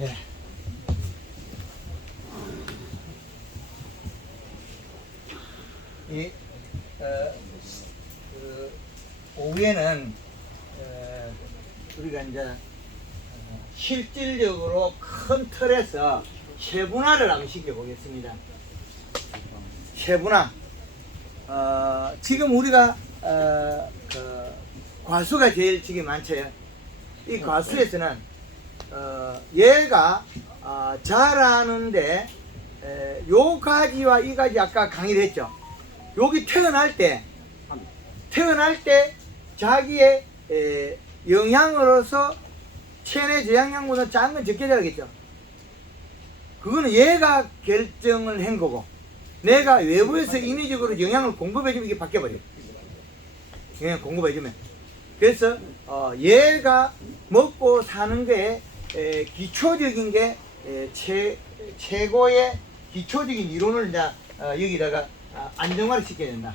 예. 이 오후에는 우리가 이제 실질적으로 큰 틀에서 세분화를 한번 시켜보겠습니다. 세분화. 지금 우리가 과수가 제일 지금 많죠. 이 과수에서는 얘가 자라는데 요 가지와 이 가지 아까 강의를 했죠. 여기 태어날 때 자기의 영양으로서 체내 저장량보다 작은 건 적게 자라겠죠. 그거는 얘가 결정을 한 거고, 내가 외부에서 인위적으로 영양을 공급해주면 이게 바뀌어버려요. 영양 공급해주면. 그래서 얘가 먹고 사는 게 기초적인 게 최고의 기초적인 이론을 이제 여기다가 안정화를 시켜야 된다.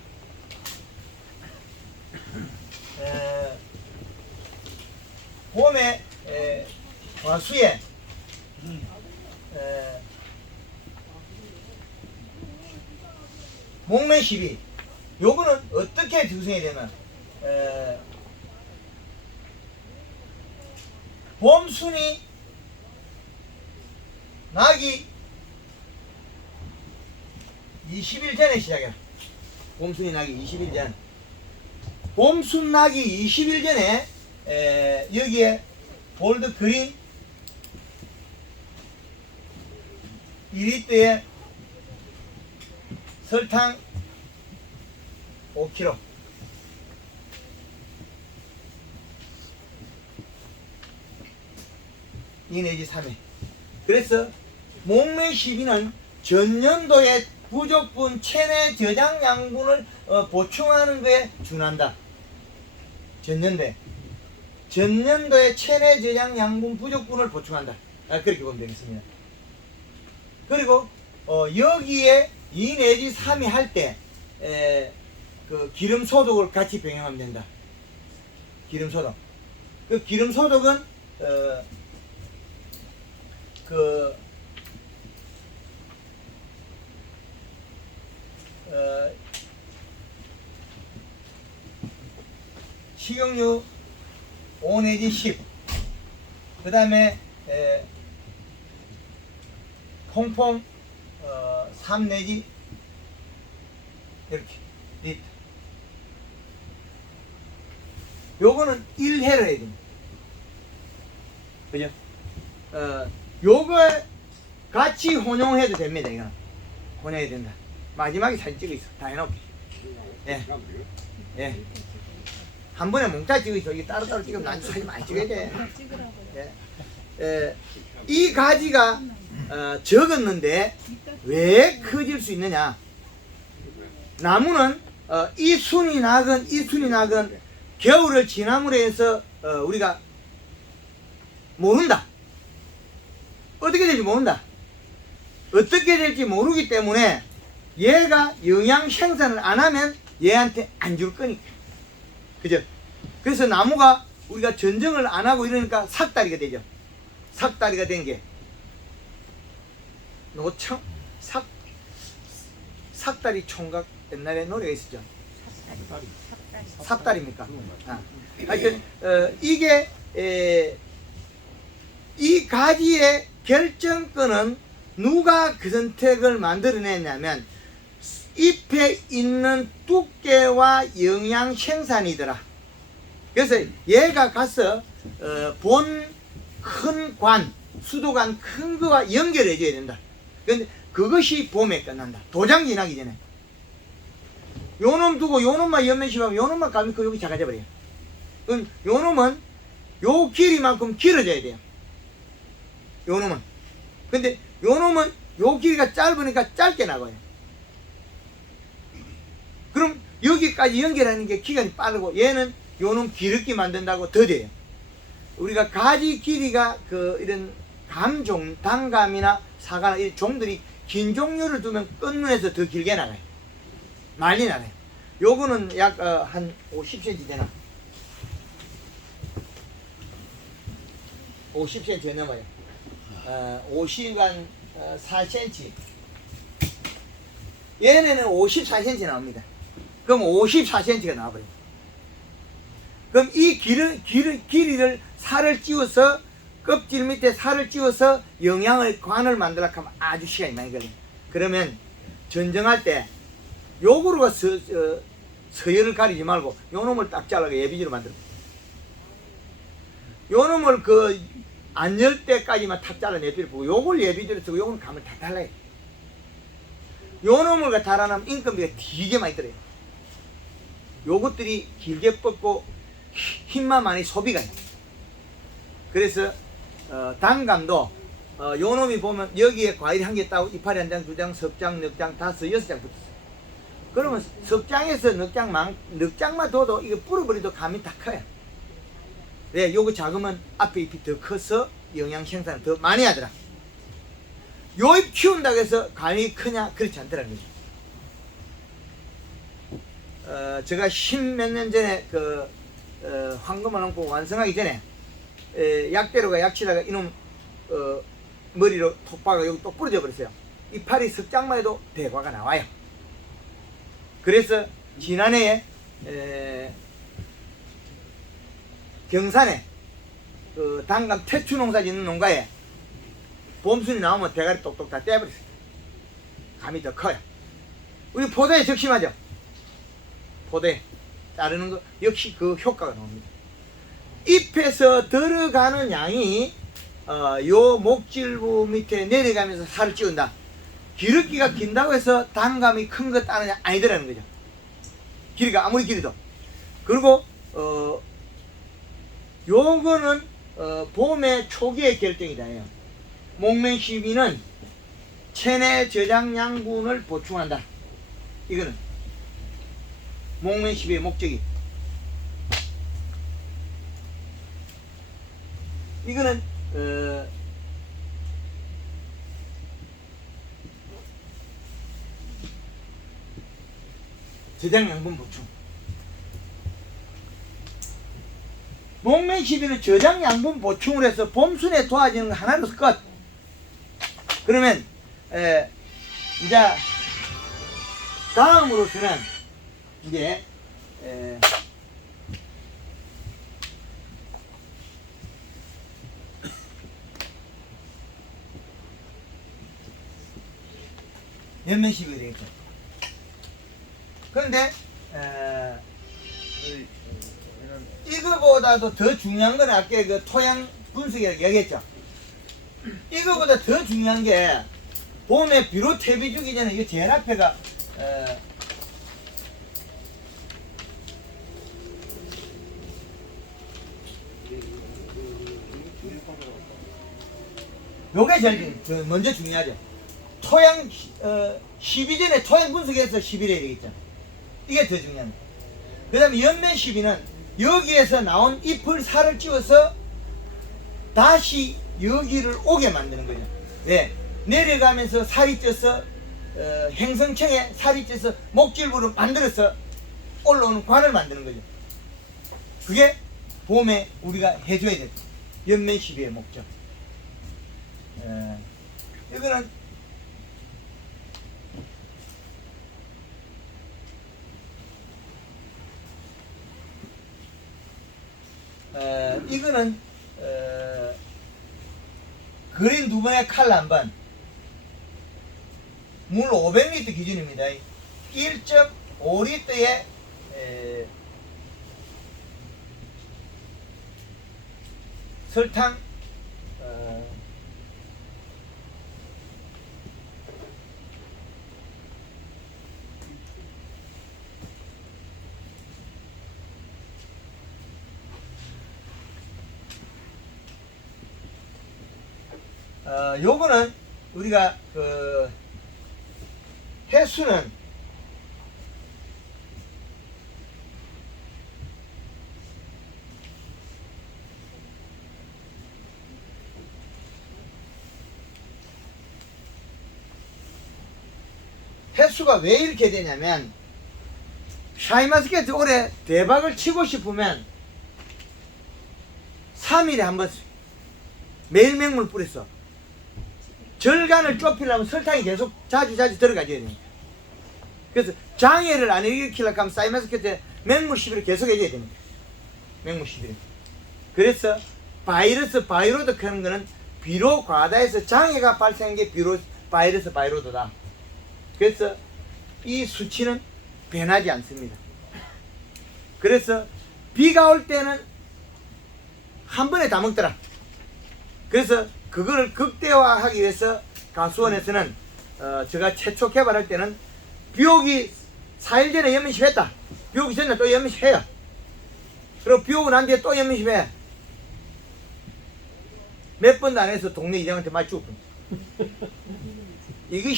봄에 과수에 목매시비 요거는 어떻게 구성해야 되면 봄순이 나기 20일 전에 시작해라. 봄순이 나기 20일 전. 봄순 나기 20일 전에 여기에 볼드 그린 2리터에 설탕 5kg, 이 내지 3회. 그래서 목매 시비는 전년도에 부족분 체내 저장 양분을 보충하는 데 준한다. 전년도에 체내 저장 양분 부족분을 보충한다. 그렇게 보면 되겠습니다. 그리고 여기에 2 내지 3이 할 때 그 기름 소독을 같이 병행하면 된다. 기름 소독. 그 기름 소독은 식용유 5 내지 10, 그 다음에 콩폼 3 내지 이렇게 리터. 요거는 1회를 해야 됩니다. 그죠? 요거 같이 혼용해도 됩니다. 이거는 혼용해야 된다. 마지막에 사진 찍어 있어. 다 해놓을게. 예. 예. 한 번에 몽타 찍어 있어. 이게 따로따로 찍으면 난 사진 많이 찍어야 돼. 예. 이 가지가 적었는데 왜 커질 수 있느냐? 나무는 이 순이 나건 겨울을 지남으로 해서 우리가 모른다. 어떻게 될지 모른다. 어떻게 될지 모르기 때문에 얘가 영양 생산을 안 하면 얘한테 안 줄 거니까. 그죠? 그래서 나무가 우리가 전정을 안 하고 이러니까 삭다리가 되죠. 삭다리가 된 게 노청 삭다리 총각 옛날에 노래가 있었죠. 삭다리입니까? 하여튼 이게 이 가지의 결정권은 누가 그 선택을 만들어냈냐면 잎에 있는 두께와 영양 생산이더라. 그래서 얘가 가서 본 큰 관, 수도관 큰 거와 연결해 줘야 된다. 그런데 그것이 봄에 끝난다. 도장지 나기 전에. 요놈 두고 요놈만 연면시하면 요놈만 가면 그 여기 작아져 버려요. 그럼 요놈은 요 길이만큼 길어져야 돼요. 요놈은. 근데 요놈은 요 길이가 짧으니까 짧게 나가요. 그럼 여기까지 연결하는 게 기간이 빠르고 얘는 요놈 길게 만든다고 더뎌요. 우리가 가지 길이가 이런 감종, 단감이나 사과나 이 종들이 긴 종류를 두면 끝눈에서 더 길게 나가요. 많이 나가요. 요거는 약 한 50cm 되나? 50cm 넘어요. 50한 4cm. 얘네는 54cm 나옵니다. 그럼 54cm가 나와버려요. 그럼 이 길이를 살을 찌워서 껍질 밑에 살을 찌워서 영양을 관을 만들려고 하면 아주 시간이 많이 걸려요. 그러면 전정할 때 요거로 서열을 가리지 말고 요 놈을 딱 잘라서 예비지로 만들어. 요 놈을 안 열 때까지만 탁 잘라내비를 보고 요걸 예비지로 쓰고 요걸 감을 다 달라요. 요 놈을 달아나면 인건비가 되게 많이 들어요. 요것들이 길게 뻗고 힘만 많이 소비가 해요. 그래서 단감도 요 놈이 보면 여기에 과일이 한 개 따고 이파리 한 장, 두 장, 석 장, 넉 장, 다섯, 여섯 장 붙었어요. 그러면 석 장에서 넉 장만 둬도 이거 뿌려버려도 감이 다 커요. 네, 요거 작으면 앞에 잎이 더 커서 영양 생산을 더 많이 하더라. 요 잎 키운다고 해서 감이 크냐? 그렇지 않더라는 거죠. 제가 10몇 년 전에 황금을 얹고 완성하기 전에 약대로가 약치다가 이놈 머리로 톡 박아 여기 또 부러져 버렸어요. 이파리 석장만 해도 대과가 나와요. 그래서 지난해에 경산에 단감 태추 농사 짓는 농가에 봄순이 나오면 대가리 똑똑 다 떼버렸어요. 감이 더 커요. 우리 포도에 적심하죠. 포도에 자르는 거 역시 그 효과가 나옵니다. 잎에서 들어가는 양이 요 목질부 밑에 내려가면서 살을 찌운다. 기름기가 긴다고 해서 단감이 큰 거 따느냐? 아니더라는 거죠. 길이가 아무리 길어도. 그리고 요거는 봄의 초기의 결정이다 해요. 목매 시비는 체내 저장 양분을 보충한다. 이거는 목매 시비의 목적이. 이거는 저장 양분 보충. 목매 시비는 저장 양분 보충을 해서 봄순에 도와주는 거 하나로서 끝. 그러면 이제 다음으로서는 이제 연면시비가 되겠죠. 그런데 이거보다도 더 중요한 건 아까 그 토양 분석이라고 얘기했죠. 이거보다 더 중요한 게 봄에 비료 퇴비 주기 전에 이 제일 앞에가 요게 제일 먼저 중요하죠. 토양 12 전에 토양 분석해서 11에 되겠죠. 이게 더 중요합니다. 그 다음에 연면 12는 여기에서 나온 잎을 살을 찌워서 다시 여기를 오게 만드는 거죠. 왜? 내려가면서 살이 쪄서 행성층에 살이 쪄서 목질부를 만들어서 올라오는 관을 만드는 거죠. 그게 봄에 우리가 해줘야 돼. 연면 12의 목적. 이거는 이거는 그린 두 번에 칼 한 번, 물 500리터 기준입니다. 1.5리터에 설탕 요거는 우리가 횟수는 횟수가 왜 이렇게 되냐면 샤인마스켓 올해 대박을 치고 싶으면 3일에 한 번씩 매일 맹물 뿌렸어. 절간을 좁히려면 설탕이 계속 자주 들어가줘야 됩니다. 그래서 장애를 안 일으키려고 하면 사이마스켓에 맹물 시비를 계속 해줘야 됩니다. 맹물 시비를. 그래서 바이로드 하는 거는 비로 과다해서 장애가 발생한 게 바이로드다. 그래서 이 수치는 변하지 않습니다. 그래서 비가 올 때는 한 번에 다 먹더라. 그래서 그거를 극대화하기 위해서 가수원에서는 제가 최초 개발할 때는 비 오기 4일 전에 연민식 했다. 비 오기 전에 또 연민식 해요. 그리고 비 오고 난 뒤에 또 연민식 해. 몇 번도 안 해서 동네 이장한테 많이 죽었. 이게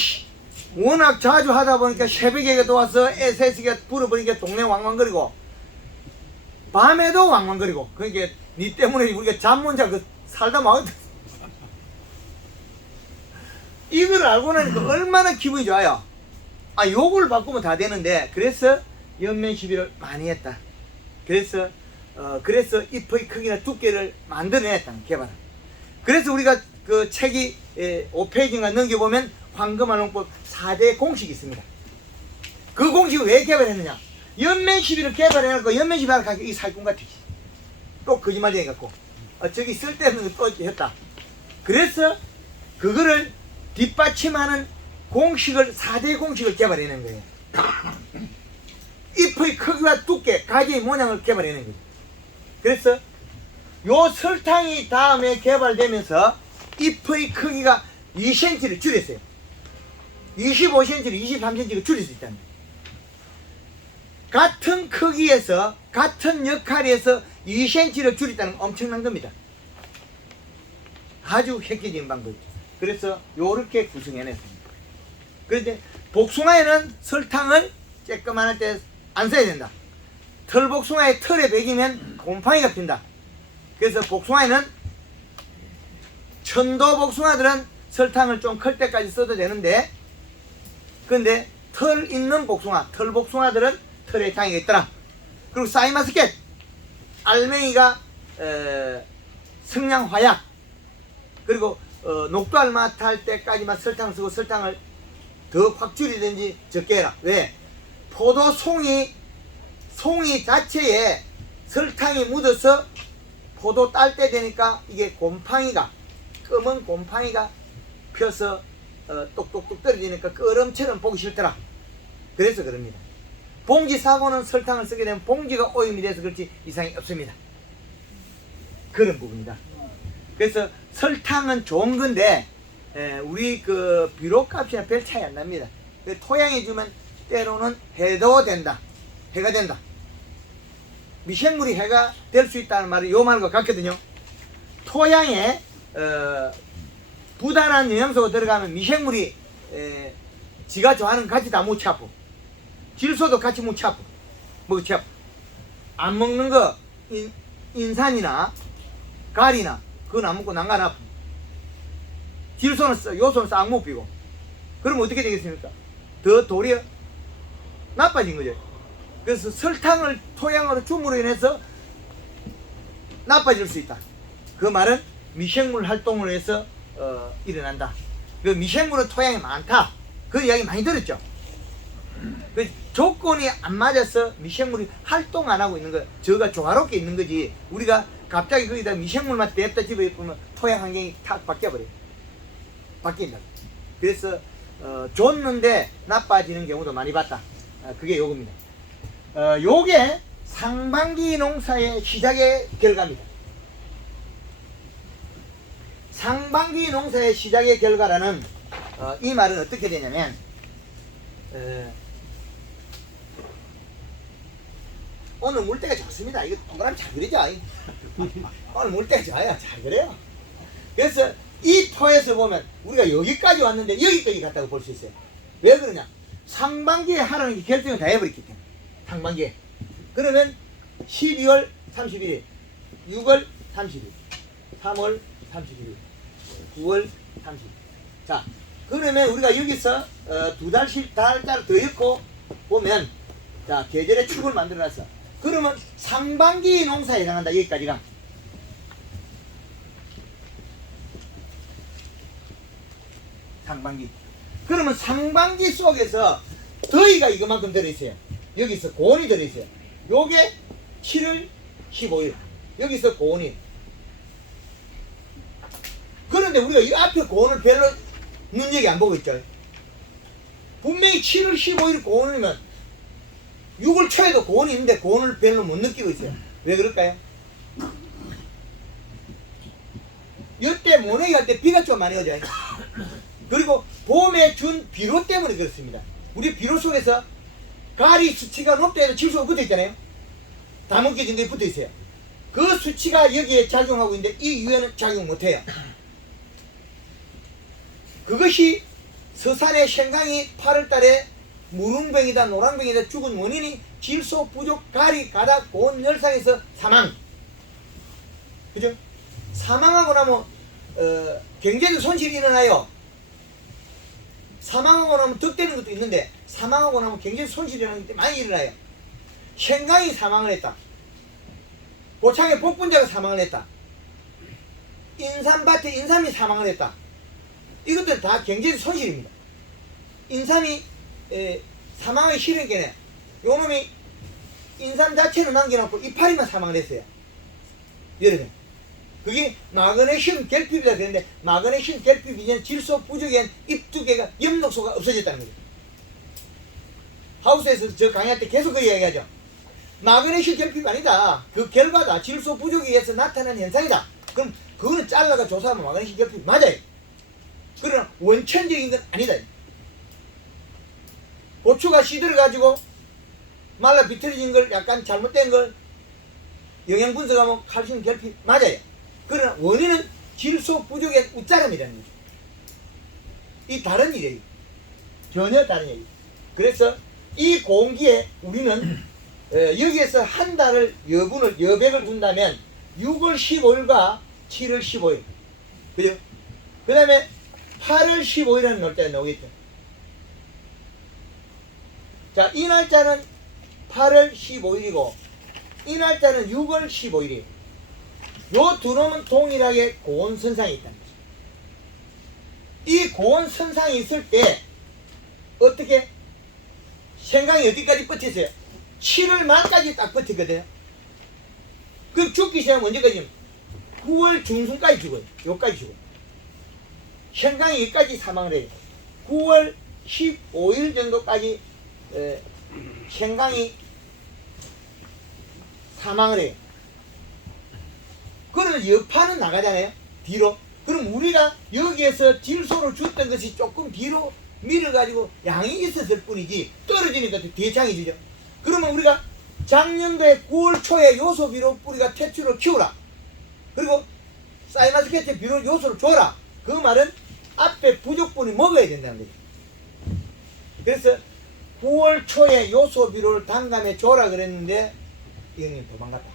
워낙 자주 하다 보니까 새벽에 또 와서 SS가 불어버리니까 동네 왕왕거리고 밤에도 왕왕거리고. 그러니까 니 때문에 우리가 잠 못 자고 살다 마을. 이걸 알고 나니까 얼마나 기분이 좋아요. 아, 요걸 바꾸면 다 되는데. 그래서 연면 시비를 많이 했다. 그래서 잎의 크기나 두께를 만들어냈다. 개발. 그래서 우리가 그 책이 5페이지인가 넘겨보면 황금환농법 4대 공식이 있습니다. 그 공식을 왜 개발했느냐? 연면 시비를 개발해놓고 연면 시비를 가지고 이 살꾼 같아. 또 거짓말쟁이 같고. 저기 쓸데없는 거 또 했다. 그래서 그거를 뒷받침하는 공식을 4대 공식을 개발해낸 거예요. 잎의 크기와 두께, 가지의 모양을 개발해낸 거예요. 그래서 요 설탕이 다음에 개발되면서 잎의 크기가 2cm를 줄였어요. 25cm를 23cm를 줄일 수 있다는 거예요. 같은 크기에서 같은 역할에서 2cm를 줄였다는 건 엄청난 겁니다. 아주 획기적인 방법이죠. 그래서 요렇게 구성해냈습니다. 그런데 복숭아에는 설탕을 쬐끄만 할 때 안 써야 된다. 털복숭아의 털에 배기면 곰팡이가 핀다. 그래서 복숭아에는 천도 복숭아들은 설탕을 좀 클 때까지 써도 되는데, 근데 털 있는 복숭아, 털 복숭아들은 털에 장애가 있더라. 그리고 사이마스켓, 알맹이가 성냥화약, 그리고 녹두알마트 할 때까지만 설탕을 쓰고 설탕을 더 확 줄이든지 적게 해라. 왜? 포도 송이 자체에 설탕이 묻어서 포도 딸 때 되니까 이게 곰팡이가, 검은 곰팡이가 펴서 똑똑똑 떨어지니까 끄름처럼 보기 싫더라. 그래서 그럽니다. 봉지 사고는 설탕을 쓰게 되면 봉지가 오염이 돼서 그렇지 이상이 없습니다. 그런 부분이다. 그래서 설탕은 좋은 건데 우리 그 비료값이나 별 차이 안 납니다. 토양에 주면 때로는 해도 된다. 해가 된다. 미생물이 해가 될 수 있다는 말이 요 말과 같거든요. 토양에 부단한 영양소가 들어가면 미생물이 지가 좋아하는 같이 다 못 찾고, 질소도 같이 못 찾고, 먹지 않고, 안 먹는 거 인산이나 가리나 그건 안 먹고 난간 아프. 질소는 요소는 싹 못 피고. 그럼 어떻게 되겠습니까? 더 도리어 나빠진 거죠. 그래서 설탕을 토양으로 줌으로 인해서 나빠질 수 있다. 그 말은 미생물 활동을 해서 일어난다. 그 미생물은 토양에 많다. 그 이야기 많이 들었죠. 그 조건이 안 맞아서 미생물이 활동 안 하고 있는 거, 저가 조화롭게 있는 거지. 우리가 갑자기 거기다 미생물만 냅다 집어넣으면 토양 환경이 탁 바뀌어버려요. 바뀐다. 그래서 줬는데 나빠지는 경우도 많이 봤다. 그게 요겁니다. 요게 상반기 농사의 시작의 결과입니다. 상반기 농사의 시작의 결과라는 이 말은 어떻게 되냐면 오늘 물때가 좋습니다. 이거 동그라미 잘 그리죠? 오늘 물때가 좋아요. 잘 그래요. 그래서 이 포에서 보면 우리가 여기까지 왔는데 여기까지 갔다고 볼 수 있어요. 왜 그러냐? 상반기에 하라는 게 결정을 다 해버렸기 때문에. 상반기에. 그러면 12월 31일, 6월 30일, 3월 31일, 9월 30일. 자, 그러면 우리가 여기서 두 달씩 달짜리 더 넣고 보면, 자, 계절의 축을 만들어놨어. 그러면 상반기 농사에 해당한다. 여기까지가. 상반기. 그러면 상반기 속에서 더위가 이것만큼 들어있어요. 여기서 고온이 들어있어요. 요게 7월 15일. 여기서 고온이. 그런데 우리가 이 앞에 고온을 별로 눈여겨 안 보고 있죠. 분명히 7월 15일 고온이면 6월 초에도 고온이 있는데 고온을 별로 못 느끼고 있어요. 왜 그럴까요? 이때 모내기 갈 때 비가 좀 많이 오죠. 그리고 봄에 준 비료 때문에 그렇습니다. 우리 비료 속에서 가리 수치가 높다 해도 질소가 붙어 있잖아요. 다 먹혀진 게 붙어 있어요. 그 수치가 여기에 작용하고 있는데 이 위에는 작용 못 해요. 그것이 서산의 생강이 8월 달에 무릉병이다 노랑병이다 죽은 원인이 질소 부족, 가리, 가닥, 고온 열상에서 사망. 그죠? 사망하고 나면 경제적 손실이 일어나요. 사망하고 나면 득되는 것도 있는데 사망하고 나면 경제적 손실이 일어나는 게 많이 일어나요. 생강이 사망을 했다. 고창의 복분자가 사망을 했다. 인삼밭에 인삼이 사망을 했다. 이것들은 다 경제적 손실입니다. 인삼이 사망하기 싫으니까 요놈이 인삼 자체는 남겨놓고 이파리만 사망을 했어요. 여러분, 그게 마그네슘 결핍이다 그랬는데 마그네슘 결핍 이전 질소 부족에 잎두개가 엽록소가 없어졌다는 거죠. 하우스에서 저 강의할 때 계속 그 이야기하죠. 마그네슘 결핍이 아니다. 그 결과다. 질소 부족에 의해서 나타나는 현상이다. 그럼 그거는 잘라가 조사하면 마그네슘 결핍 맞아요. 그러나 원천적인 건 아니다. 고추가 시들어가지고 말라 비틀어진 걸 약간 잘못된 걸 영양 분석하면 칼슘 결핍 맞아요. 그러나 원인은 질소 부족의 웃자람이라는 거죠. 이 다른 일이에요. 전혀 다른 얘기. 그래서 이 공기에 우리는 여기에서 한 달을 여백을 둔다면 6월 15일과 7월 15일. 그죠? 그 다음에 8월 15일이라는 날짜가 나오겠죠. 자, 이 날짜는 8월 15일이고 이 날짜는 6월 15일이에요. 요 두 놈은 동일하게 고온선상이 있다는 거죠. 이 고온선상이 있을 때 어떻게 생강이 어디까지 버텼어요? 7월 말까지 딱 버티거든요. 그럼 죽기 시작하면 언제까지? 9월 중순까지 죽어요. 요까지 죽어요. 생강이 여기까지 사망을 해요. 9월 15일 정도까지 생강이 사망을 해요. 그러면 여파는 나가잖아요. 뒤로. 그럼 우리가 여기에서 질소를 줬던 것이 조금 뒤로 밀어가지고 양이 있었을 뿐이지 떨어지니까 뒤에 장이 지죠. 그러면 우리가 작년도에 9월 초에 요소 비료 뿌리가 퇴출을 키우라. 그리고 사이마스케트 비료 요소를 줘라. 그 말은 앞에 부족분이 먹어야 된다는 거죠. 그래서 9월 초에 요소 비료를 단감에 줘라 그랬는데 이 형님 도망갔다.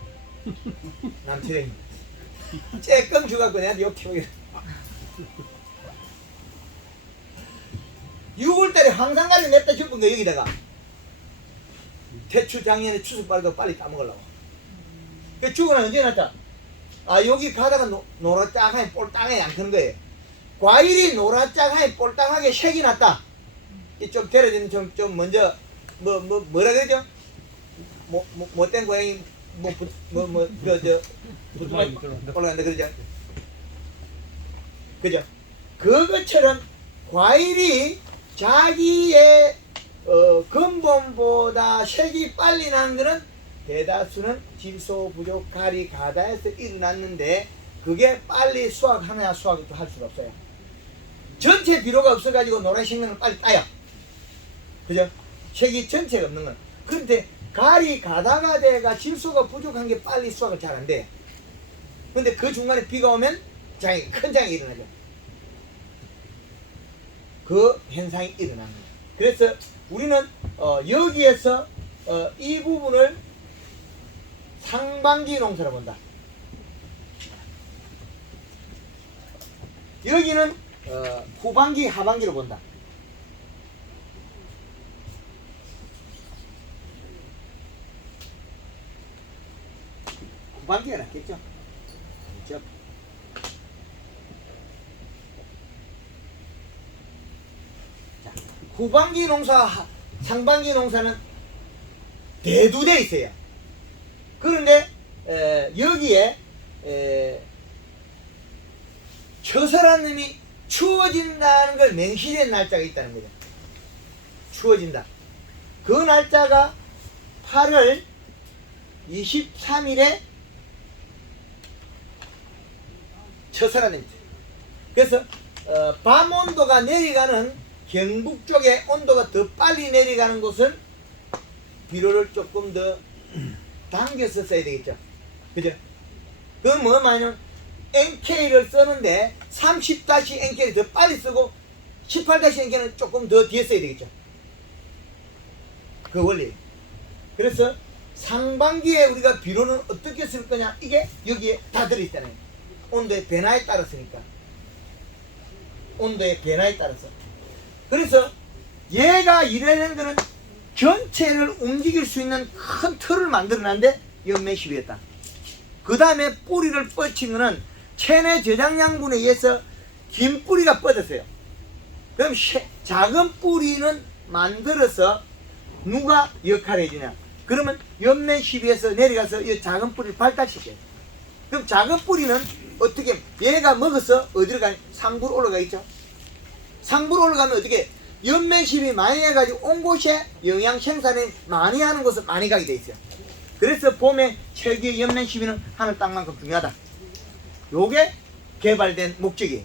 남치랭이 쬐끔 주갖고 내한테 욕해오게. 6월달에 황산가리 냈다 죽은 거 여기다가 태추 작년에 추석 빨고 빨리 따먹으려고. 그 죽은 날 언제 났다? 아 여기 가다가 노랗짝하게 꼴땅하게 안 크는 거예요. 과일이 노랗짝하게 꼴땅하게 색이 났다. 좀 데려지는 좀 먼저 뭐라 그러죠? 못된 고양이 부뚜막이 올라간다 그러죠. 그죠? 그것처럼 과일이 자기의 근본보다 색이 빨리 난 거는 대다수는 질소 부족, 가리, 가다에서 일어났는데 그게 빨리 수확하느냐 수확을 또 할 수가 없어요. 전체 비료가 없어가지고 노란 생명을 빨리 따요. 그죠? 색이 전체가 없는 건. 그런데 가리, 가다가 돼가 질소가 부족한 게 빨리 수확을 잘 안 돼. 근데 그 중간에 비가 오면 큰 장이 일어나죠. 그 현상이 일어나는 거예요. 그래서 우리는 여기에서 이 부분을 상반기 농사로 본다. 여기는 후반기, 하반기로 본다. 후반기가 낫겠죠? 그렇죠? 후반기 농사, 상반기 농사는 대두돼 있어요. 그런데 여기에 처서라는 놈이 추워진다는 걸 맹신한 날짜가 있다는 거죠. 추워진다. 그 날짜가 8월 23일에 처서라는 놈이죠. 그래서 밤 온도가 내려가는 경북 쪽에 온도가 더 빨리 내려가는 곳은 비료를 조금 더 당겨서 써야 되겠죠. 그죠? 그건 뭐 말이냐면 NK를 쓰는데 30-NK를 더 빨리 쓰고 18-NK는 조금 더 뒤에 써야 되겠죠. 그 원리. 그래서 상반기에 우리가 비료는 어떻게 쓸 거냐, 이게 여기에 다 들어있잖아요. 온도의 변화에 따랐으니까. 온도의 변화에 따라서. 그래서 얘가 이래는 거는 전체를 움직일 수 있는 큰 틀을 만들어놨는데 연매십이었다. 그 다음에 뿌리를 뻗친 거는 체내 저장양분에 의해서 긴 뿌리가 뻗었어요. 그럼 작은 뿌리는 만들어서 누가 역할을 해주냐? 그러면 연매십에서 내려가서 이 작은 뿌리를 발달시켜요. 그럼 작은 뿌리는 어떻게, 얘가 먹어서 어디로 가냐? 상부로 올라가 있죠. 상부로 올라가면 어떻게, 연매십이 많이 해가지고 온 곳에 영양 생산을 많이 하는 곳을 많이 가게 돼 있어요. 그래서 봄에 철기의 연매십이는 하늘 땅만큼 중요하다. 요게 개발된 목적이에요.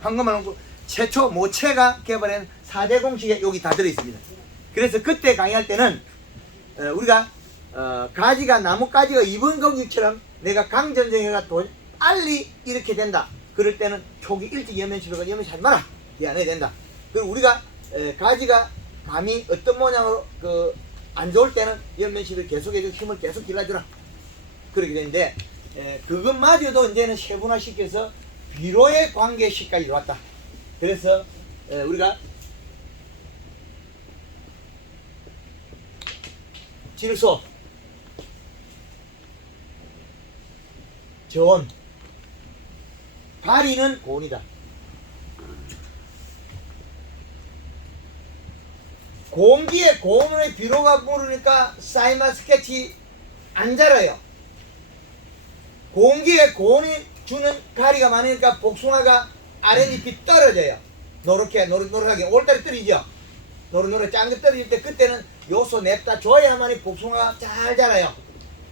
방금만 최초 모체가 개발한 4대 공식에 여기 다 들어있습니다. 그래서 그때 강의할 때는 우리가 가지가, 나뭇가지가 이번 공식처럼 내가 강전쟁해가 빨리 이렇게 된다. 그럴 때는 초기 일찍 연매십을 하지 마라. 안 해야 된다. 그리고 우리가 가지가 감이 어떤 모양으로 안 좋을 때는 연매십을 계속해주고 힘을 계속 길러주라. 그렇게 되는데 그것마저도 이제는 세분화시켜서 비료의 관계식까지 왔다. 그래서 우리가 질소, 저온, 가리는 고온이다. 공기에 고온의 비료가 무르니까 사이마 스케치 안 자라요. 공기에 고온이 주는 가리가 많으니까 복숭아가 아랫잎이 떨어져요. 노릇노릇하게 올다리 떨어지죠. 노릇노릇 짠게 떨어질 때 그때는 요소 냅다 줘야만이 복숭아가 잘 자라요.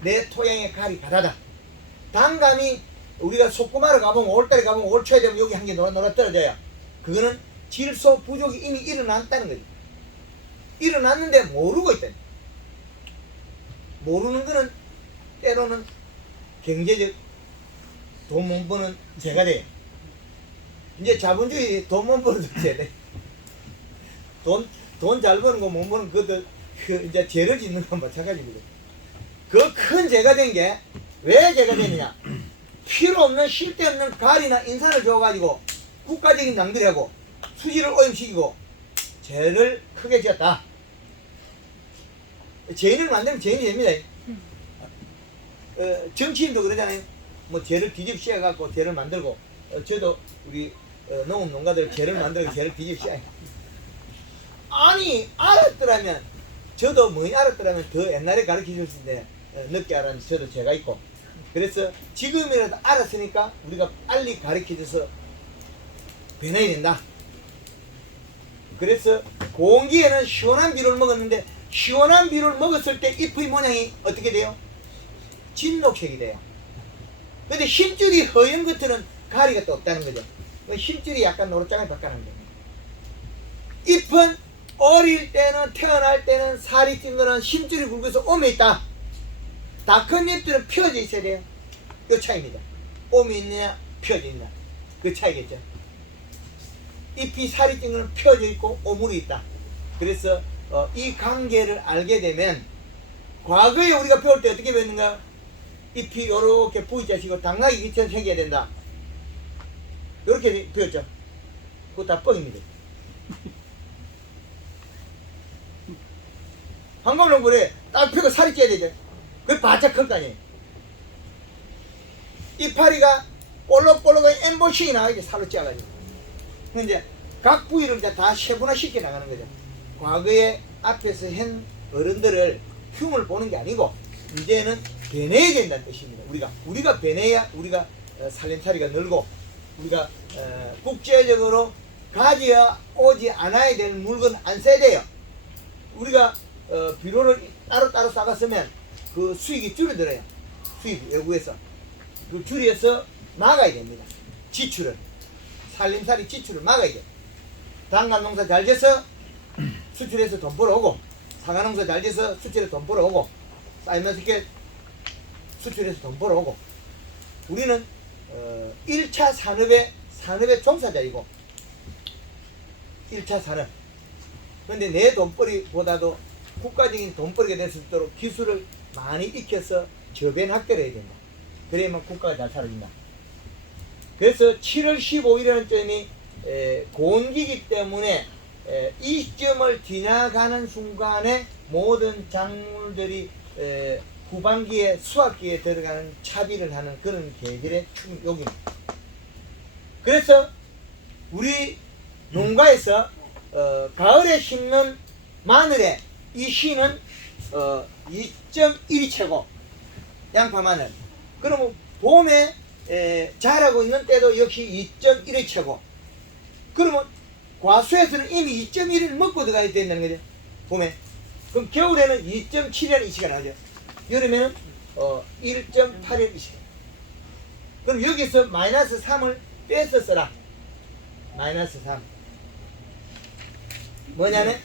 내 토양의 가리 바다다. 단감이 우리가 소꾸마를 가보면 올다리 가보면 올 초에 되면 여기 한 개 노릇노릇 떨어져요. 그거는 질소 부족이 이미 일어났다는 거죠. 일어났는데 모르고 있다. 모르는 거는 때로는 경제적 돈 못 버는 죄가 돼요. 이제 자본주의 돈 못 버는 죄 돼. 돈 잘 버는 거 못 버는 그것도 이제 죄를 짓는 건 마찬가지입니다. 그 큰 죄가 된 게 왜 죄가 되느냐? 필요 없는 쓸데없는 가리나 인산을 줘가지고 국가적인 낭비하고 수지를 오염시키고 죄를 크게 지었다. 죄인을 만들면 죄인이 됩니다. 정치인도 그러잖아요. 뭐 죄를 뒤집어 갖고 죄를 만들고 저도 우리 농업 농가들 죄를 만들고 죄를 뒤집어 아니 알았더라면 저도 뭐 알았더라면 더 옛날에 가르쳐 줬을 때 늦게 알았는데 저도 죄가 있고 그래서 지금이라도 알았으니까 우리가 빨리 가르쳐줘서 변해야 된다. 그래서 공기에는 시원한 비료를 먹었는데 시원한 비료를 먹었을 때 잎의 모양이 어떻게 돼요? 진녹색이 돼요. 근데 힘줄이 허연 것들은 가리가 또 없다는 거죠. 힘줄이 약간 노릇장을 바꿔는 거예요. 잎은 어릴 때는 태어날 때는 살이 찐 거는 힘줄이 굵어서 오며 있다. 다 큰 잎들은 펴져 있어야 돼요. 이 차이입니다. 오며 있느냐 펴져 있느냐 그 차이겠죠. 잎이 살이 찐 거는 펴져 있고 오물이 있다. 그래서 이 관계를 알게 되면 과거에 우리가 배울 때 어떻게 배웠는가? 잎이 이렇게 V자식으로 당나귀 기처럼 생겨야 된다. 이렇게 배웠죠. 그거 다 뻥입니다. 한국은 그래. 딱 펴고 살이 쪄야 되죠. 그게 바짝 클 거 아니에요. 이파리가 볼록볼록한 엠보싱이 나가게 살로 쪄가지고. 근데 각 부위를 이제 다 세분화시켜 나가는 거죠. 과거에 앞에서 한 어른들을 흉을 보는 게 아니고 이제는 배내야 된다는 뜻입니다. 우리가 배내야 우리가 살림살이가 늘고 우리가 국제적으로 가져오지 않아야 되는 물건 안 써야 돼요. 우리가 비료를 따로따로 싸갔으면 그 수익이 줄어들어요. 수익 외국에서 그 줄여서 막아야 됩니다. 지출을 살림살이 지출을 막아야 돼요. 단감 농사 잘 돼서 수출해서 돈 벌어오고 사과 농사 잘 돼서 수출해서 돈 벌어오고 쌀맛있게 수출해서 돈 벌어오고 우리는 1차 산업의 종사자이고 1차 산업. 그런데 내 돈벌이보다도 국가적인 돈벌이가 될 수 있도록 기술을 많이 익혀서 저변 확대를 해야 된다. 그래야만 국가가 잘 살아진다. 그래서 7월 15일이라는 점이 고온기이기 때문에 이 시점을 지나가는 순간에 모든 작물들이 후반기에 수확기에 들어가는 차비를 하는 그런 계절의 충격입니다. 그래서 우리 농가에서 가을에 심는 마늘에 이 씨는 2.1이 최고, 양파 마늘. 그러면 봄에 자라고 있는 때도 역시 2.1이 최고. 그러면 과수에서는 이미 2.1을 먹고 들어가야 된다는 거죠. 봄에. 그럼 겨울에는 2.7이라는 이시가 나오죠. 여름에는 1.8일 이시. 그럼 여기서 마이너스 3을 빼서 써라. 마이너스 3. 뭐냐면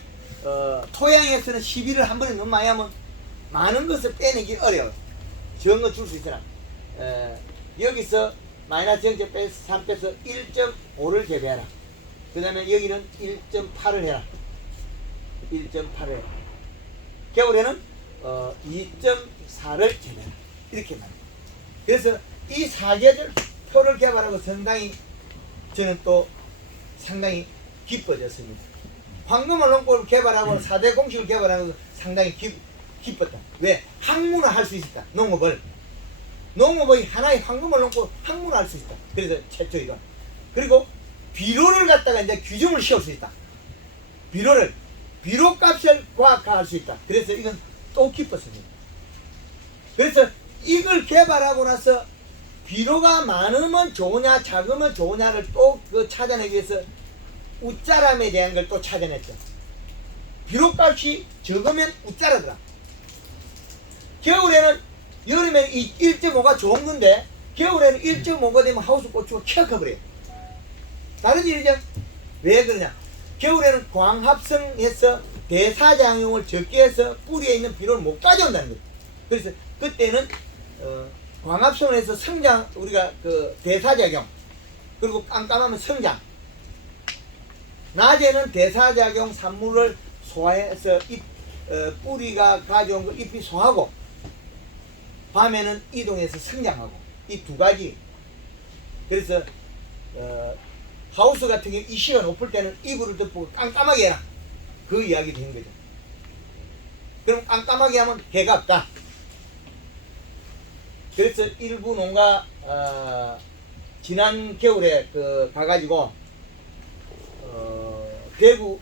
토양에서는 11을 한 번에 너무 많이 하면 많은 것을 빼내기 어려워요. 적은 거 줄 수 있으나 여기서 마이너스 0.3 빼서 1.5를 재배하라. 그 다음에 여기는 1.8을 해라. 1.8을 해라. 겨울에는 2.4를 재배하라. 이렇게 말합니다. 그래서 이 사계절 표를 개발하고 상당히 저는 또 상당히 기뻐졌습니다. 황금을 농법을 개발하고 4대 공식을 개발하고 상당히 기뻤다. 왜? 학문화할 수 있었다. 농업의 하나의 황금을 농법 학문화할 수 있다. 그래서 최초이다. 그리고 비료를 갖다가 이제 규정을 씌울 수 있다. 비료값을 과학화할 수 있다. 그래서 이건 또 기뻤습니다. 그래서 이걸 개발하고 나서 비료가 많으면 좋으냐 작으면 좋으냐를 또 그 찾아내기 위해서 웃자람에 대한 걸 또 찾아냈죠. 비료값이 적으면 웃자라더라. 여름에는 1.5가 좋은 건데 겨울에는 1.5가 되면 하우스 고추가 키워버려요. 다른 일이죠. 왜 그러냐? 겨울에는 광합성해서 대사작용을 적게 해서 뿌리에 있는 비료를 못 가져온다는 거예요. 그래서 그때는 광합성을 해서 성장, 우리가 그 대사작용, 그리고 깜깜하면 성장. 낮에는 대사작용 산물을 소화해서 뿌리가 가져온 걸 잎이 소화하고, 밤에는 이동해서 성장하고, 이 두 가지. 그래서 하우스 같은 경우 이시가 높을 때는 이불을 덮고 깜깜하게 해라. 그 이야기 된 거죠. 그럼 깜깜하게 하면 해가 없다. 그래서 일부 농가 지난 겨울에 가가지고 대구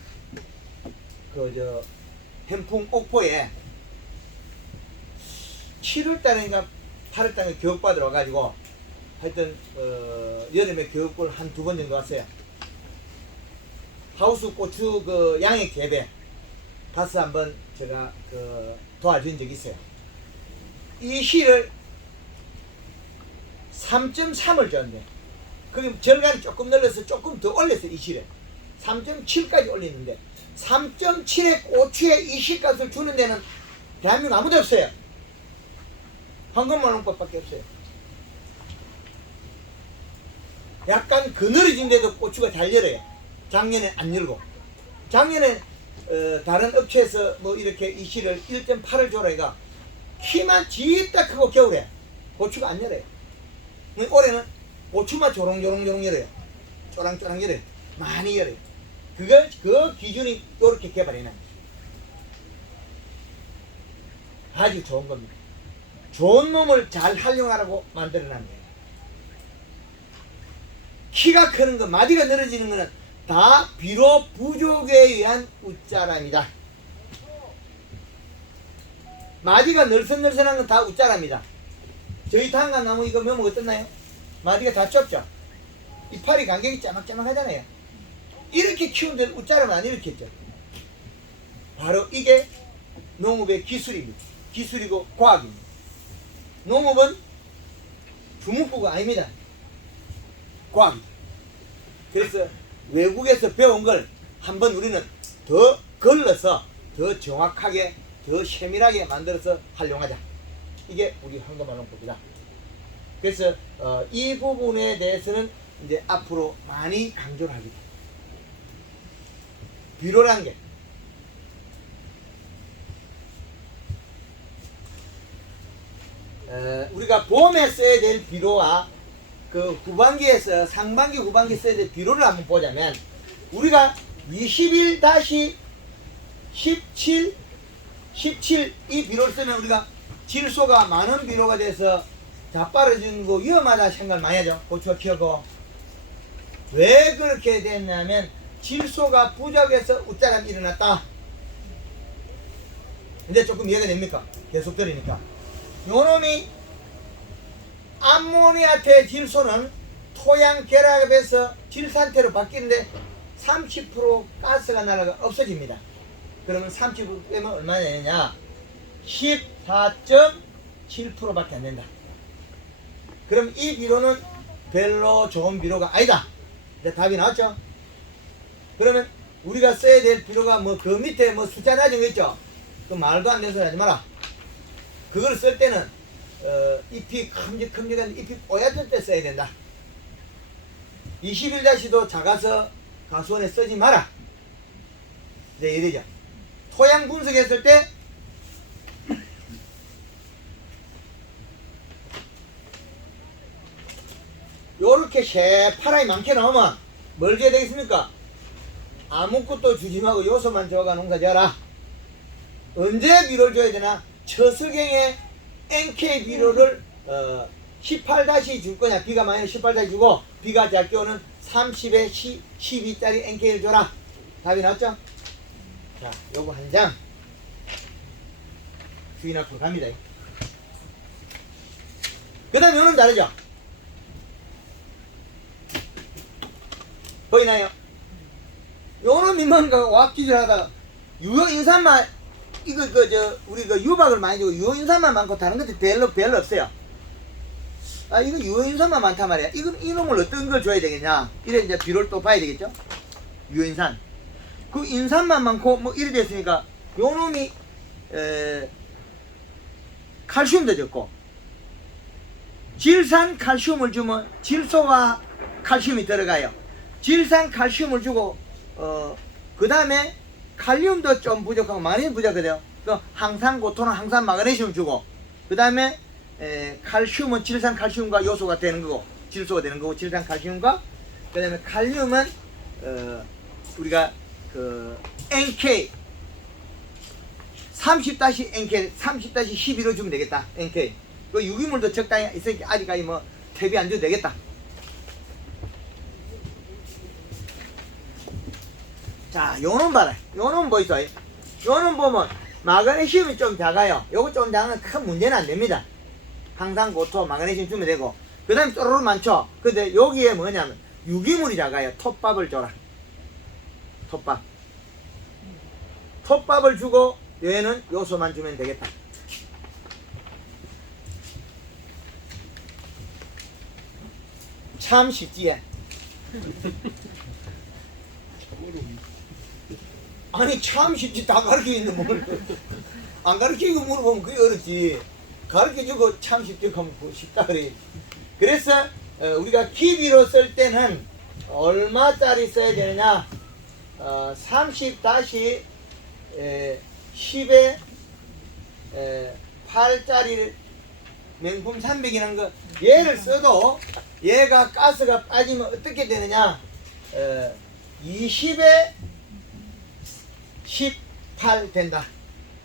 현풍 옥포에 7월달인가 8월달에 교육받으러 와가지고 하여튼 여름에 교육을 한 2번 정도 왔어요. 하우스 고추 양액 재배 가서 한번 제가 도와준 적이 있어요. 이 실을 3.3을 줬는데 그게 절간이 조금 늘려서 조금 더 올렸어요. 이 실에 3.7까지 올리는데 3.7의 고추에 이 실값을 주는 데는 대한민국 아무도 없어요. 황금만원법밖에 없어요. 약간 그늘어진 데도 고추가 잘 열어요. 작년에 안 열고. 작년에 다른 업체에서 뭐 이렇게 이 실을 1.8을 줘라 해가 키만 진짜 크고 겨울에 고추가 안 열어요. 올해는 고추만 조롱조롱 열어요. 쪼랑쪼랑 열어요. 많이 열어요. 그 기준이 이렇게 개발해놔요. 아주 좋은 겁니다. 좋은 놈을 잘 활용하라고 만들어놨네요. 키가 크는 거, 마디가 늘어지는 거는 다 비료 부족에 의한 웃자랍니다. 마디가 늘선늘선한 건 다 웃자랍니다. 저희 단감나무 이거 면 어떻나요? 마디가 다 좁죠? 이파리 간격이 짜막짜막하잖아요. 이렇게 키운 데는 웃자라면 안 일으켰죠. 바로 이게 농업의 기술입니다. 기술이고 과학입니다. 농업은 주문구가 아닙니다. 과학입니다. 그래서 외국에서 배운 걸 한번 우리는 더 걸러서 더 정확하게 더 세밀하게 만들어서 활용하자. 이게 우리 황금알농법이다. 그래서 이 부분에 대해서는 이제 앞으로 많이 강조를 하겠다. 비료란 게 우리가 봄에 써야 될 비료와 그 후반기에서 상반기 후반기 써야 될 비료를 한번 보자면 우리가 21-17 17 이 비료를 쓰면 우리가 질소가 많은 비료가 돼서 자빠져지는 거 위험하다 생각을 많이 하죠. 고추가 키우고 왜 그렇게 됐냐면 질소가 부족해서 웃자람이 일어났다. 근데 조금 이해가 됩니까? 계속 들으니까 요놈이 암모니아태 질소는 토양 결합에서 질산태로 바뀌는데 30% 가스가 날아가 없어집니다. 그러면 30% 빼면 얼마나 되느냐? 14.7% 밖에 안 된다. 그럼 이 비료는 별로 좋은 비료가 아니다. 이제 답이 나왔죠? 그러면 우리가 써야 될 비료가 뭐 그 밑에 뭐 숫자 낮은 거 있죠? 그 말도 안 되는 소리 하지 마라. 그걸 쓸 때는 잎이 큼직큼직한 잎이 뽀얗을 때 써야 된다. 21-도 작아서 가수원에 쓰지 마라. 이제 이래죠. 토양 분석했을 때 요렇게 새파랗게 많게 나오면 뭘 줘야 되겠습니까? 아무것도 주지 말고 요소만 줘가 농사 지어라. 언제 비료를 줘야 되나? 처수경에 NK 비료를 18- 줄 거냐? 비가 많이 18- 주고 비가 작게 오는 30에 12짜리 NK를 줘라. 답이 나왔죠? 자, 요거 한 장 주인 앞으로 갑니다. 그 다음에 요는 다르죠? 보이나요? 요는 민망가 왁기질하다가 유효인산만 이거 우리 유박을 많이 주고 유효인산만 많고 다른 것들 별로 없어요. 아 이거 유효인산만 많단 말이야. 이놈을 어떤 걸 줘야 되겠냐? 이래 이제 비료를 또 봐야 되겠죠? 유효인산. 그 인산만 많고 뭐 이래 됐으니까 요놈이 칼슘도 적고 질산 칼슘을 주면 질소와 칼슘이 들어가요. 질산 칼슘을 주고 그 다음에 칼륨도 좀 부족하고 마그네슘 부족하거든요. 그 항산고토는 항산 마그네슘을 주고 그 다음에 칼슘은 질산 칼슘과 요소가 되는 거고 질소가 되는 거고 질산 칼슘과 그 다음에 칼륨은 우리가 그 NK 30-NK 30-12로 주면 되겠다. NK 그 유기물도 적당히 있으니까 아직까지 뭐 대비 안 줘도 되겠다. 자, 요놈 봐라. 요놈 뭐 있어요? 요놈 보면 마그네슘이 좀 작아요. 요거 좀 작으면 큰 문제는 안 됩니다. 항상 고토 마그네슘 주면 되고 그 다음에 쪼르르 많죠. 근데 여기에 뭐냐면 유기물이 작아요. 톱밥을 줘라. 톱밥을 주고 얘는 요소만 주면 되겠다. 참 쉽지. 아니 참 쉽지. 다 가르치는데 뭘 안 가르치고 물어보면 그게 어렵지. 가르쳐주고 참 쉽지 하면 쉽다 그래. 그래서 우리가 기비로 쓸 때는 얼마짜리 써야 되느냐? 30-10에 8짜리 명품 300이라는 거 얘를 써도 얘가 가스가 빠지면 어떻게 되느냐? 20에 18 된다.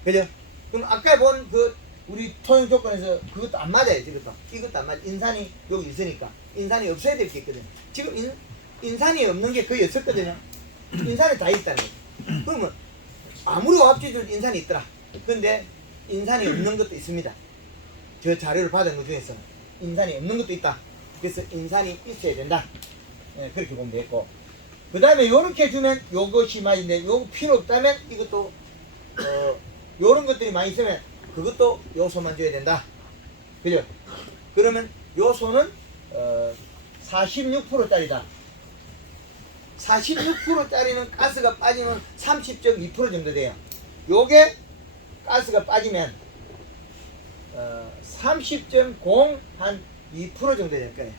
그죠? 그럼 아까 본 그 우리 토양 조건에서 그것도 안 맞아요. 이것도 안 맞아. 인산이 여기 있으니까 인산이 없어야 될 게 있거든. 지금 인산이 없는 게 거의 없었거든요. 인산이 다 있다는 거예요. 그러면 아무리 오합지도 인산이 있더라. 근데 인산이 없는 것도 있습니다. 저 자료를 받은 것 중에서 인산이 없는 것도 있다. 그래서 인산이 있어야 된다. 예, 그렇게 보면 되겠고, 그 다음에 요렇게 주면 요것이 맞는데 요거 필요 없다면 이것도 요런 것들이 많이 있으면 그것도 요소만 줘야 된다. 그죠? 그러면 요소는 46%짜리다. 46%짜리는 가스가 빠지면 30.2% 정도 돼요. 요게 가스가 빠지면 30.0 한 2% 정도 될 거예요.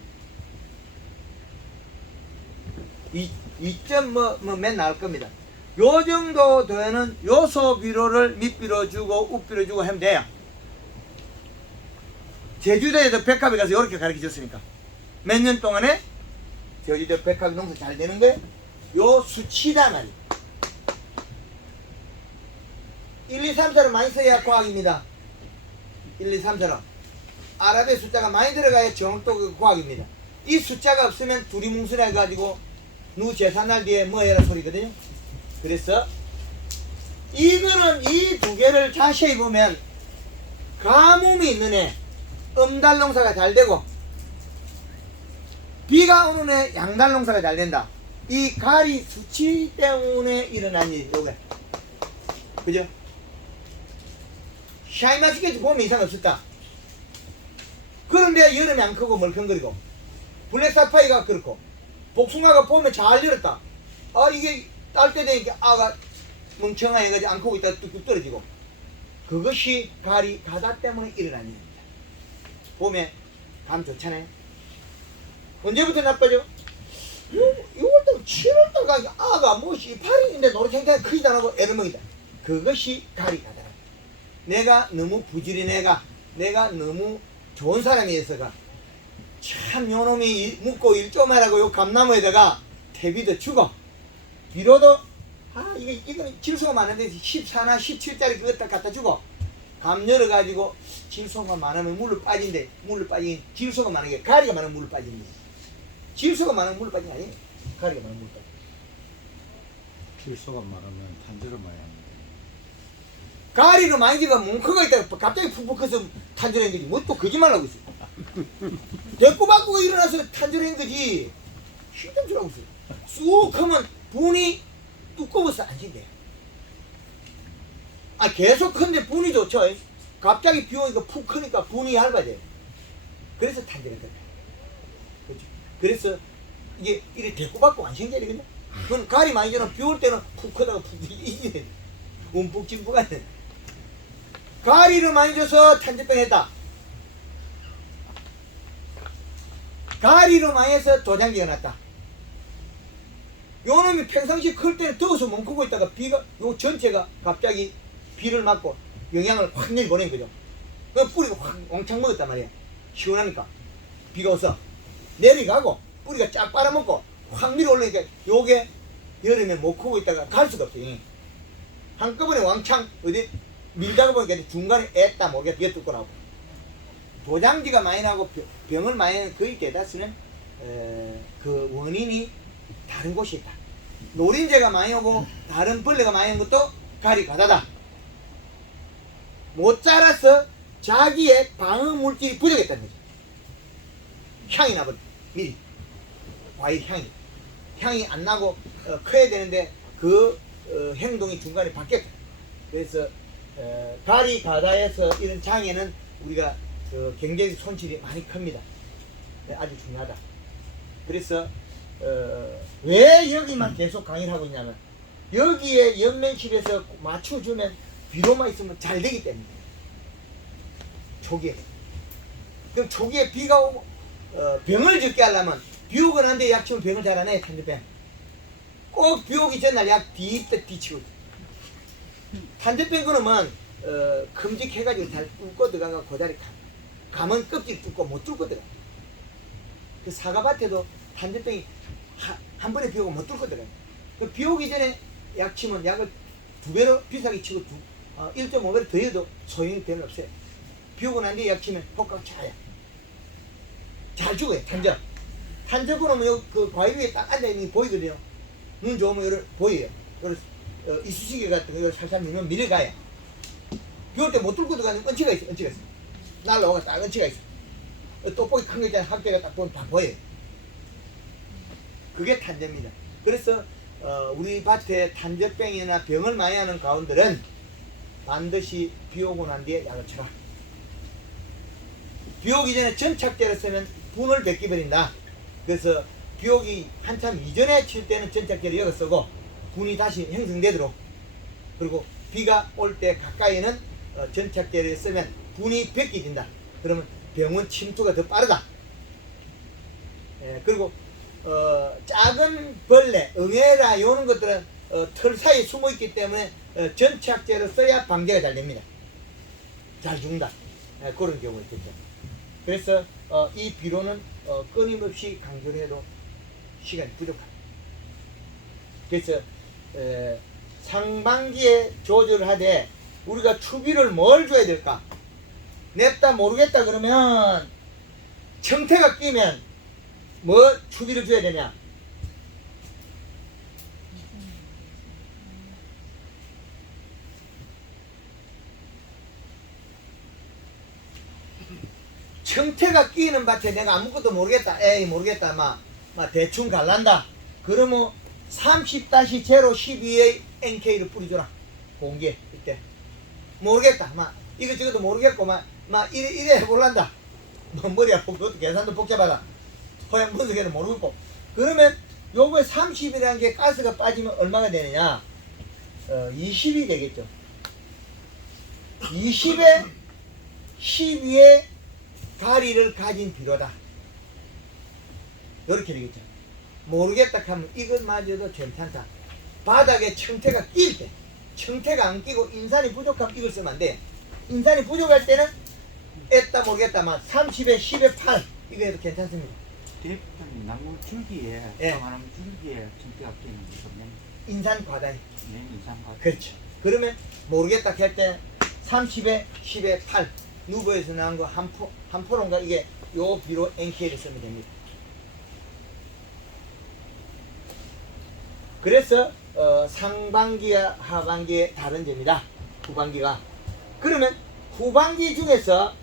2몇 나올 겁니다. 요 정도 되는 요소 비료를 밑비료 주고 욱비료 주고 하면 돼요. 제주도에서 백합에 가서 이렇게 가르쳐 줬으니까 몇 년 동안에 제주도 백합 농사 잘 되는 거예요. 요 수치다 말이에요. 1, 2, 3, 4를 많이 써야 과학입니다. 1, 2, 3, 4로 아랍의 숫자가 많이 들어가야 정확도 과학입니다. 이 숫자가 없으면 두리뭉술 해가지고 누 제사날 뒤에 뭐 해라 소리거든요. 그래서 이거는 이 두 개를 자세히 보면 가뭄이 있는 애 음달 농사가 잘 되고 비가 오는 애 양달 농사가 잘 된다. 이 가리 수치 때문에 일어난 일 요게 그죠? 샤이마스케트 보면 이상 없었다. 그런데 여름에 안 크고 멀컹거리고 블랙사파이가 그렇고 복숭아가 봄에 잘 열었다. 아 이게 딸 때 되니까 아가 멍청해가지고 안 크고 있다가 뚝뚝 떨어지고 그것이 가리 가다 때문에 일어난 일입니다. 봄에 감 좋잖아요. 언제부터 나빠져? 6월달 7월달까지 아가 뭐시 8일인데 노릇탱탱 크지도 않고 애를 먹이다. 그것이 가리 가다. 내가 너무 부지런 애가 내가 너무 좋은 사람이어서가 참 요놈이 묵고 일 좀 하라고 요 감나무에다가 퇴비도 주고 비료도 이거는 질소가 많은데 14나 17짜리 그것 다 갖다 주고 감 열어가지고 질소가 많으면 물로 빠진대. 물로 빠진 질소가 많은 게 가리가 많으면 물로 빠지는 거지. 질소가 많으면 물로 빠지는 거 아니에요? 가리가 많으면 물로 빠지는 질소가 많으면 탄저를 많이 합니다. 가리를 많이 지가 뭉크가 있다가 갑자기 푹푹 커서 탄저한 거지. 뭐 또 거짓말 하고 있어. 대꾸 받고 일어나서 탄저한 거지. 힘좀 주라고 있어. 쑥 하면 분이 두꺼워서 안 진대. 아 계속 큰데 분이 좋죠. 갑자기 비 오니까 푹 크니까 분이 얇아져요. 그래서 탄저가 된다. 그렇죠. 그래서 이게 이래 대꾸 받고 안 생겨야거든요. 그건 가리 많이 주면 비 올 때는 푹 크다가 푹 이제 움푹짐푹하네. 가리를 많이 줘서 탄저병 했다. 가리로 많이 해서 도장기가 났다. 요 놈이 평상시 클 때는 더워서 못 크고 있다가 비가 요 전체가 갑자기 비를 맞고 영양을 확 내보낸 거죠. 그 뿌리가 확 왕창 먹었단 말이야. 시원하니까 비가 와서 내려가고 뿌리가 쫙 빨아먹고 확 밀어 올리니까 요게 여름에 못 크고 있다가 갈 수가 없어요. 한꺼번에 왕창 어디 밀다가 보니까 중간에 애따 모르게 비어뜯고 나오고 도장지가 많이 나고 병을 많이 하는 거의 대다수는 그 원인이 다른 곳이 있다. 노린재가 많이 오고 다른 벌레가 많이 오는 것도 가리 가다다. 못 자라서 자기의 방어 물질이 부족했다는 거죠. 향이 나버려. 미리 과일 향이 안 나고 커야 되는데 그 행동이 중간에 바뀌었다. 그래서 가리 가다에서 이런 장애는 우리가 경제적 손실이 많이 큽니다. 아주 중요하다. 그래서 왜 여기만 계속 강의를 하고 있냐면 여기에 연면실에서 맞춰주면 비료만 있으면 잘 되기 때문에 초기에 그럼 초기에 비가 오고 병을 적게 하려면 비 오고 난 뒤에 약 치면 병을 잘 안 해. 탄저병 꼭 비 오기 전날 약 뒤치고 탄저병 그러면 큼직해가지고 잘 뚫고 들어가가 그 자리 감은 껍질 뚫고 못 뚫고 들어가. 그 사과밭에도 탄저병이 한 번에 비 오고 못 뚫고 들어가. 그 비 오기 전에 약 치면 약을 2배로 비싸게 치고 1.5배로 더 해도 소용이 별로 없어요. 비 오고 난 뒤에 약 치면 효과가 차야. 잘 죽어요. 탄저. 탄저구는 그 과일 위에 딱 앉아있는 게 보이거든요. 눈 좋으면 이렇게 보여요. 그래서 이쑤시개 같은 거 이렇게 살살 밀면 밀려가요. 비 올 때 못 뚫고 들어가는 얹히가 있어. 얹히가 있어. 날라오가 딱 얹히가 있어. 떡볶이 큰 거 있잖아요. 학대가 딱 보면 다 보여요. 그게 탄저입니다. 그래서 우리 밭에 탄저병이나 병을 많이 하는 가운데는 반드시 비 오고 난 뒤에 약을 쳐라. 비 오기 전에 전착제를 쓰면 분을 벗겨버린다. 그래서 비 오기 한참 이전에 칠 때는 전착제를 여기 쓰고 분이 다시 형성되도록, 그리고 비가 올 때 가까이는 전착제를 쓰면 분이 벗겨진다. 그러면 병원 침투가 더 빠르다. 그리고 작은 벌레, 응애라 이런 것들은 털 사이에 숨어 있기 때문에 전착제를 써야 방제가 잘 됩니다. 잘 죽는다. 그런 경우가 있겠죠. 그래서 이 비료는 끊임없이 강조를 해도 시간이 부족합니다. 그래서 상반기에 조절을 하되 우리가 추비를 뭘 줘야 될까? 냅다 모르겠다 그러면 청태가 끼면 뭐 추비를 줘야 되냐? 청태가 끼는 밭에 내가 아무것도 모르겠다. 에이 모르겠다. 막 대충 갈란다. 그러면 30-0-12의 NK를 뿌려줘라. 공기에 이때 모르겠다. 막 이것저것도 모르겠고 막 이래 해볼란다. 뭐 머리 아프고 그것도 계산도 복잡하다. 토양 분석에는 모르겠고. 그러면 요거에 30이라는 게 가스가 빠지면 얼마가 되느냐? 20이 되겠죠. 20에 12의 가리를 가진 비료다. 이렇게 되겠죠. 모르겠다 하면 이것마저도 괜찮다. 바닥에 청태가 끼일 때, 청태가 안 끼고 인산이 부족하면 이걸 쓰면 안 돼. 인산이 부족할 때는 했다 모르겠다 막 30에 10에 8 이거 해도 괜찮습니다. 대부분 나무 줄기에 예. 나무 줄기에 청태가 끼는 거면 인산 과다히. 이상과 그렇죠. 그러면 모르겠다 할 때 30에 10에 8 누버에서 나온 거 한 포론가 이게 요 비로 NK를 쓰면 됩니다. 그래서 상반기와 하반기의 다른 점이다. 후반기가. 그러면 후반기 중에서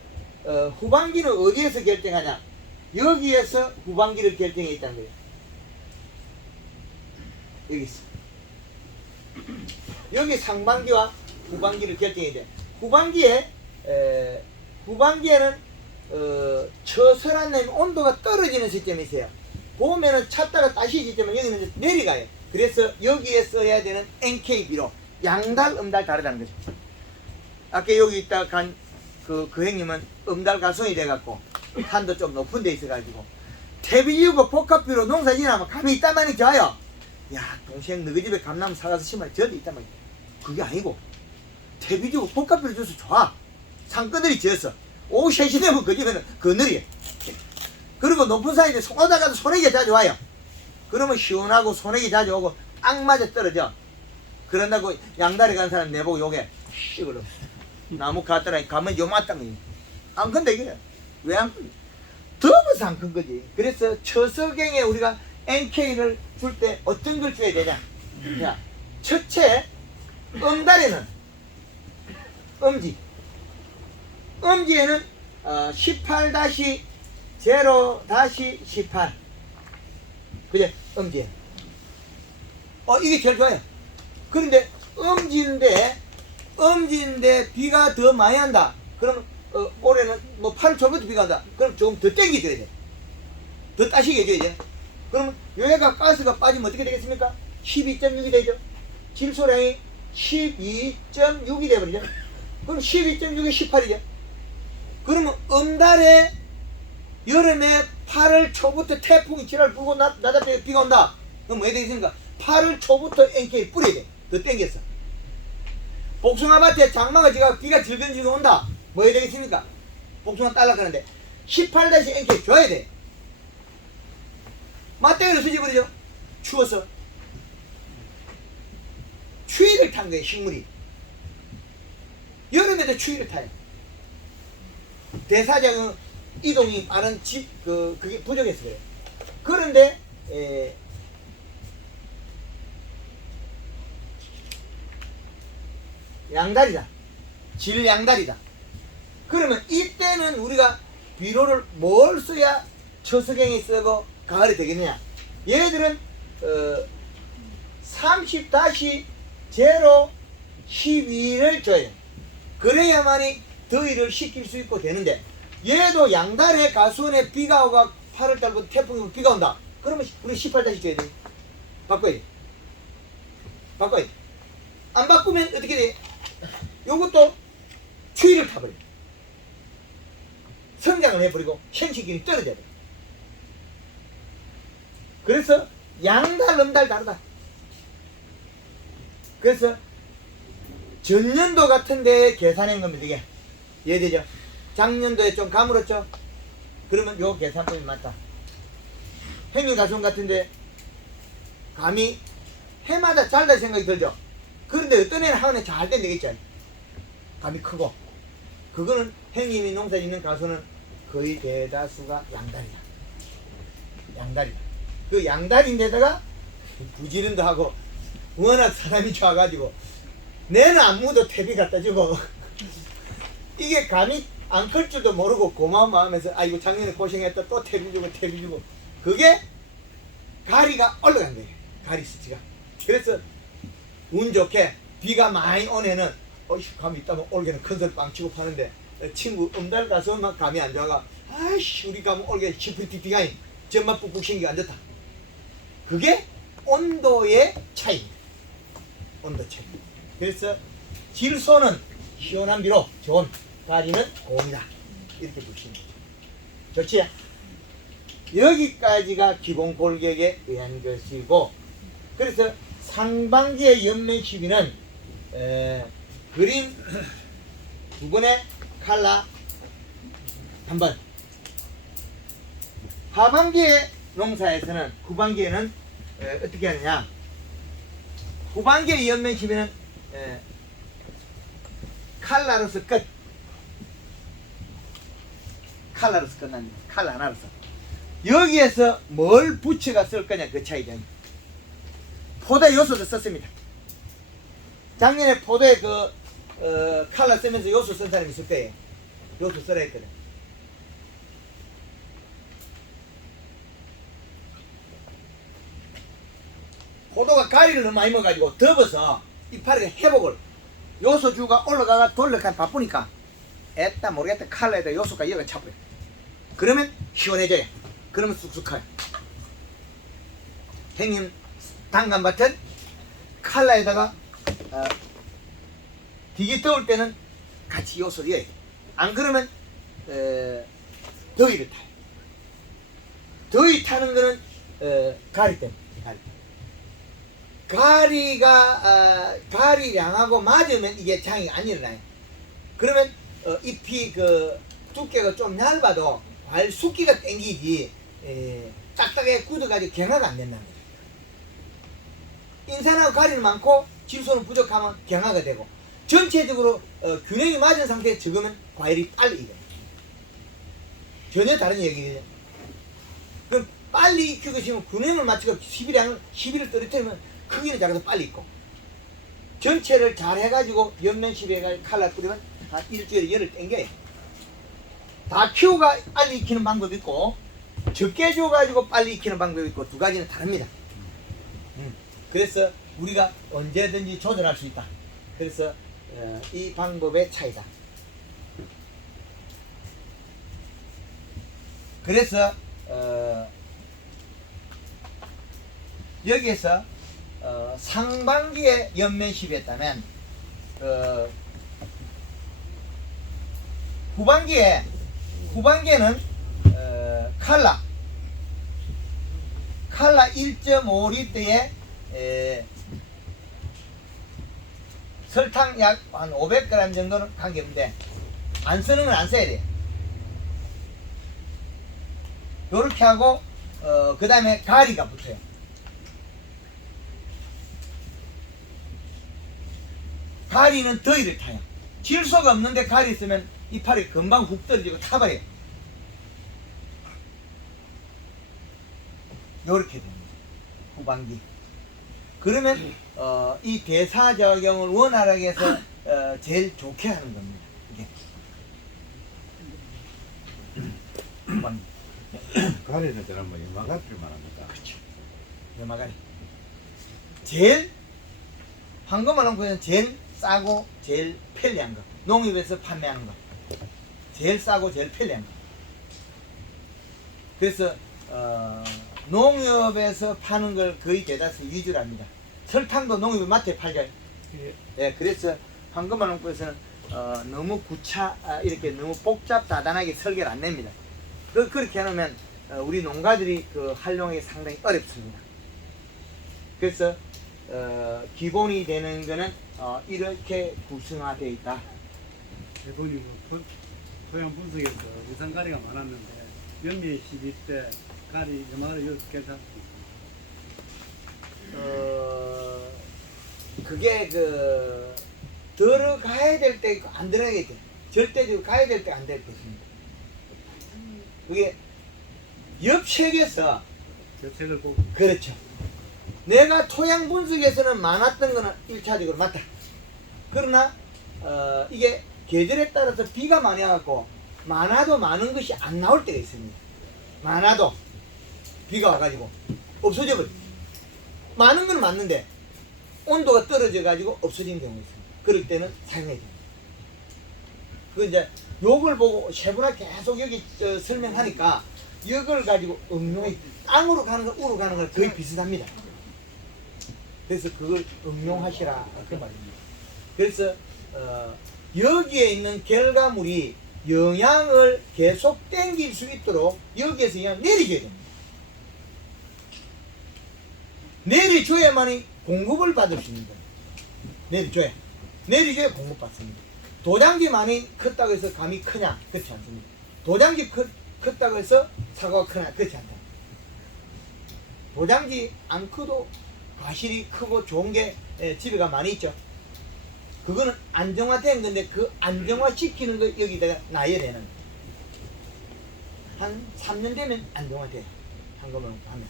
후반기는 어디에서 결정하냐? 여기에서 후반기를 결정해 있다는 거예요. 여기 있어. 여기 상반기와 후반기를 결정해야 돼. 후반기에는 처설한 날 온도가 떨어지는 시점이 있어요. 봄에는 찼다가 다시 시점은 여기는 내려가요. 그래서 여기에 써야 되는 NK비로 양달, 음달 다르다는 거죠. 아까 여기 있다 간 그 형님은 음달 가성이 돼갖고 산도 좀 높은 데 있어가지고 퇴비지우고 복합비로 농사 지나면 감이 있단 말이 좋아요. 야 동생 너희 집에 감나무 사가서 심어 저도 있단 말이야. 그게 아니고 퇴비지우고 복합비로 줘서 좋아. 산거들이 지었어. 오후 3시 되면 그 집에는 그늘이에요. 그리고 높은 산인데 손오다가도 소나기가 자주 와요. 그러면 시원하고 소나기 자주 오고 딱 맞아 떨어져. 그런다고 양다리 간 사람 내보고 요게 이걸로 나무 갔더라 가면 요만한 거지. 안 큰데 이게 왜 안 큰? 더워서 안 큰 거지. 그래서 처석경에 우리가 NK를 줄 때 어떤 걸 줘야 되냐? 자, 첫째 음달에는 음지. 음지에는 18-0-18 그제 음지에 이게 제일 좋아요. 그런데 음지인데 비가 더 많이 한다. 그러면 올해는 뭐 8월 초부터 비가 온다. 그럼 조금 더 땡겨줘야 돼. 더 따시게 해줘야 돼. 그러면 여기가 가스가 빠지면 어떻게 되겠습니까? 12.6이 되죠. 질소량이 12.6이 되버리죠. 그럼 12.6이 18이죠. 그러면 음달에 여름에 8월 초부터 태풍이 지랄 불고 나다에 비가 온다. 그럼 뭐 해야 되겠습니까? 8월 초부터 NK 뿌려야 돼. 더 땡겼어. 복숭아밭에 장마가 지가 비가 질근질근 온다. 뭐 해야 되겠습니까? 복숭아 딸락하는데 18-NK 줘야 돼. 맞대기를 수집버리죠. 추워서. 추위를 탄 거예요, 식물이. 여름에도 추위를 타요. 대사장은 이동이 빠른 그게 부족해서 그래요. 그런데 양다리다. 질양다리다. 그러면 이때는 우리가 비료를 뭘 써야 처석경에 쓰고 가을에 되겠느냐? 얘들은 30-0-12를 줘요. 그래야만이 더위를 식힐 수 있고 되는데, 얘도 양달에 가수원에 비가 오가 8월달부터 태풍이 오고 비가 온다. 그러면 우리 18-10 줘야 돼. 바꿔야 돼. 바꿔야 돼. 안 바꾸면 어떻게 돼? 요것도 추위를 타버려. 성장을 해버리고 생식기능이 떨어져야 돼. 그래서 양달, 음달 다르다. 그래서 전년도 같은데 계산한 겁니다. 이게 이해되죠? 작년도에 좀 가물었죠? 그러면 요 계산법이 맞다. 행위가sun 같은데 감이 해마다 잘다 생각이 들죠? 그런데 어떤 애는 한 해 잘 된 되겠죠? 감이 크고. 그거는 행위 농사 짓는 가수는 거의 대다수가 양다리야. 양다리야. 그 양다리인데다가 부지런도 하고 워낙 사람이 좋아가지고 내는 안무도 퇴비 갖다 주고 이게 감이 안 클 줄도 모르고 고마운 마음에서 아이고 작년에 고생했다 또 퇴비 주고 그게 가리가 올라간 거예요. 가리 수치가. 그래서 운 좋게 비가 많이 오면은 감이 있다면 올게는 큰소리 빵 치고 파는데 친구 음달 가서 막 감이 안 좋아가 아이씨 우리 감 올게 시프리티 비가니 전만 푹푹 신기 안 좋다. 그게 온도의 차이입니다. 온도 차이. 그래서 질소는 시원한 비로 좋은, 가리는 고온이다. 이렇게 보시면 돼요. 좋지? 여기까지가 기본 골격에 의한 것이고, 그래서 상반기의 연면 시비는 그린 2번에 칼라 1번. 하반기의 농사에서는 후반기에는 어떻게 하느냐? 후반기의 연면 시비는 칼라로서 끝. 칼라로서 끝납니다. 칼라 하나로서. 여기에서 뭘 붙여가 쓸 거냐 그 차이죠. 포도 요소도 썼습니다. 작년에 포도에 칼라 쓰면서 요소 쓴 사람이 있을 거예요. 요소 써라 했거든. 포도가 가리를 너무 많이 먹어가지고 덮어서 이파리의 회복을 요소주가 올라가가 돌려가 바쁘니까 애따 모르겠다 칼라에다 요소가 여가 차버려. 그러면 시원해져요. 그러면 쑥쑥해요. 형님 당간밭은 칼라에다가 되게 더울 때는 같이 요소를 넣어요. 안 그러면 더위를 타요. 더위 타는 거는 가리 때문에. 가리량하고 맞으면 이게 장애가 안 일어나요. 그러면 잎이 두께가 좀 얇아도 과일 숫기가 땡기지 딱딱하게 굳어가지고 경화가 안 된다는 거예요. 인산하고 가리는 많고 질소는 부족하면 경화가 되고 전체적으로 균형이 맞은 상태에 적으면 과일이 빨리 익어요. 전혀 다른 얘기예요. 그럼 빨리 익히고 싶으면 균형을 맞추고 10일을 떨어뜨리면 크기는 작아서 빨리 익고 전체를 잘 해가지고 옆면 시비에 칼라 뿌리면 한 일주일에 열을 땡겨요. 다 키우가 빨리 익히는 방법이 있고 적게 줘가지고 빨리 익히는 방법이 있고 두 가지는 다릅니다. 그래서 우리가 언제든지 조절할 수 있다. 그래서 이 방법의 차이다. 그래서 여기에서 상반기에 연면 시비했다면 후반기에는 칼라 1.5리터에 설탕 약 한 500g 정도는 관계없는데 안 쓰는 건 안 써야 돼요. 요렇게 하고 그 다음에 가리가 붙어요. 가리는 더위를 타요. 질소가 없는데 가리 있으면 이파리 금방 훅 떨어지고 타버려요. 요렇게 됩니다. 후반기. 그러면 이 대사작용을 원활하게 해서 제일 좋게 하는 겁니다. 이게 후반기. 가리는 때는 뭐 연마가리를 말합니까? 그렇죠. 연마가리. 제일 황금알 농구에서는 제일 싸고 제일 편리한 거. 농협에서 판매하는 거. 제일 싸고 제일 편리한 거. 그래서 농협에서 파는 걸 거의 대다수 위주로 합니다. 설탕도 농협 마트에 팔죠. 예, 그래서 황금알 농구에서는 너무 이렇게 너무 복잡다단하게 설계를 안 냅니다. 그렇게 해놓으면 우리 농가들이 그 활용하기 상당히 어렵습니다. 그래서 기본이 되는 거는 이렇게 구성화되어 있다. 대본이 토양 분석에서 위산가리가 많았는데 영미 시기 때 가리 연마가리 여기서 괜찮습니다. 그게 들어가야 될 때 있고 안 들어가야 돼. 절대적으로 가야 될 때 안 될 때 있습니다. 그게 옆책에서 저 책을 보고 그렇죠. 내가 토양 분석에서는 많았던 거는 1차적으로 맞다. 그러나 이게 계절에 따라서 비가 많이 와갖고 많아도 많은 것이 안 나올 때가 있습니다. 많아도 비가 와가지고 없어져 버려. 많은 건 맞는데 온도가 떨어져가지고 없어진 경우가 있습니다. 그럴 때는 사용해야 됩니다. 그 이제 요걸 보고 세분화 계속 여기 설명하니까 이걸 가지고 응용해 땅으로 가는 거 우로 가는 건 거의 비슷합니다. 그래서 그걸 응용하시라 그 말입니다. 그래서 여기에 있는 결과물이 영양을 계속 땡길 수 있도록 여기에서 그냥 내려줘야 됩니다. 내려줘야만이 공급을 받을 수 있는 겁니다. 내려줘야 공급받습니다. 도장지 많이 컸다고 해서 감이 크냐? 그렇지 않습니다. 도장지 컸다고 해서 사과가 크냐? 그렇지 않다. 도장지 안 커도 과실이 크고 좋은 게 집에가 많이 있죠. 그거는 안정화된 건데 그 안정화시키는 거 여기다가 놔야 되는 거예요. 한 3년 되면 안정화돼요. 한꺼번에 하면.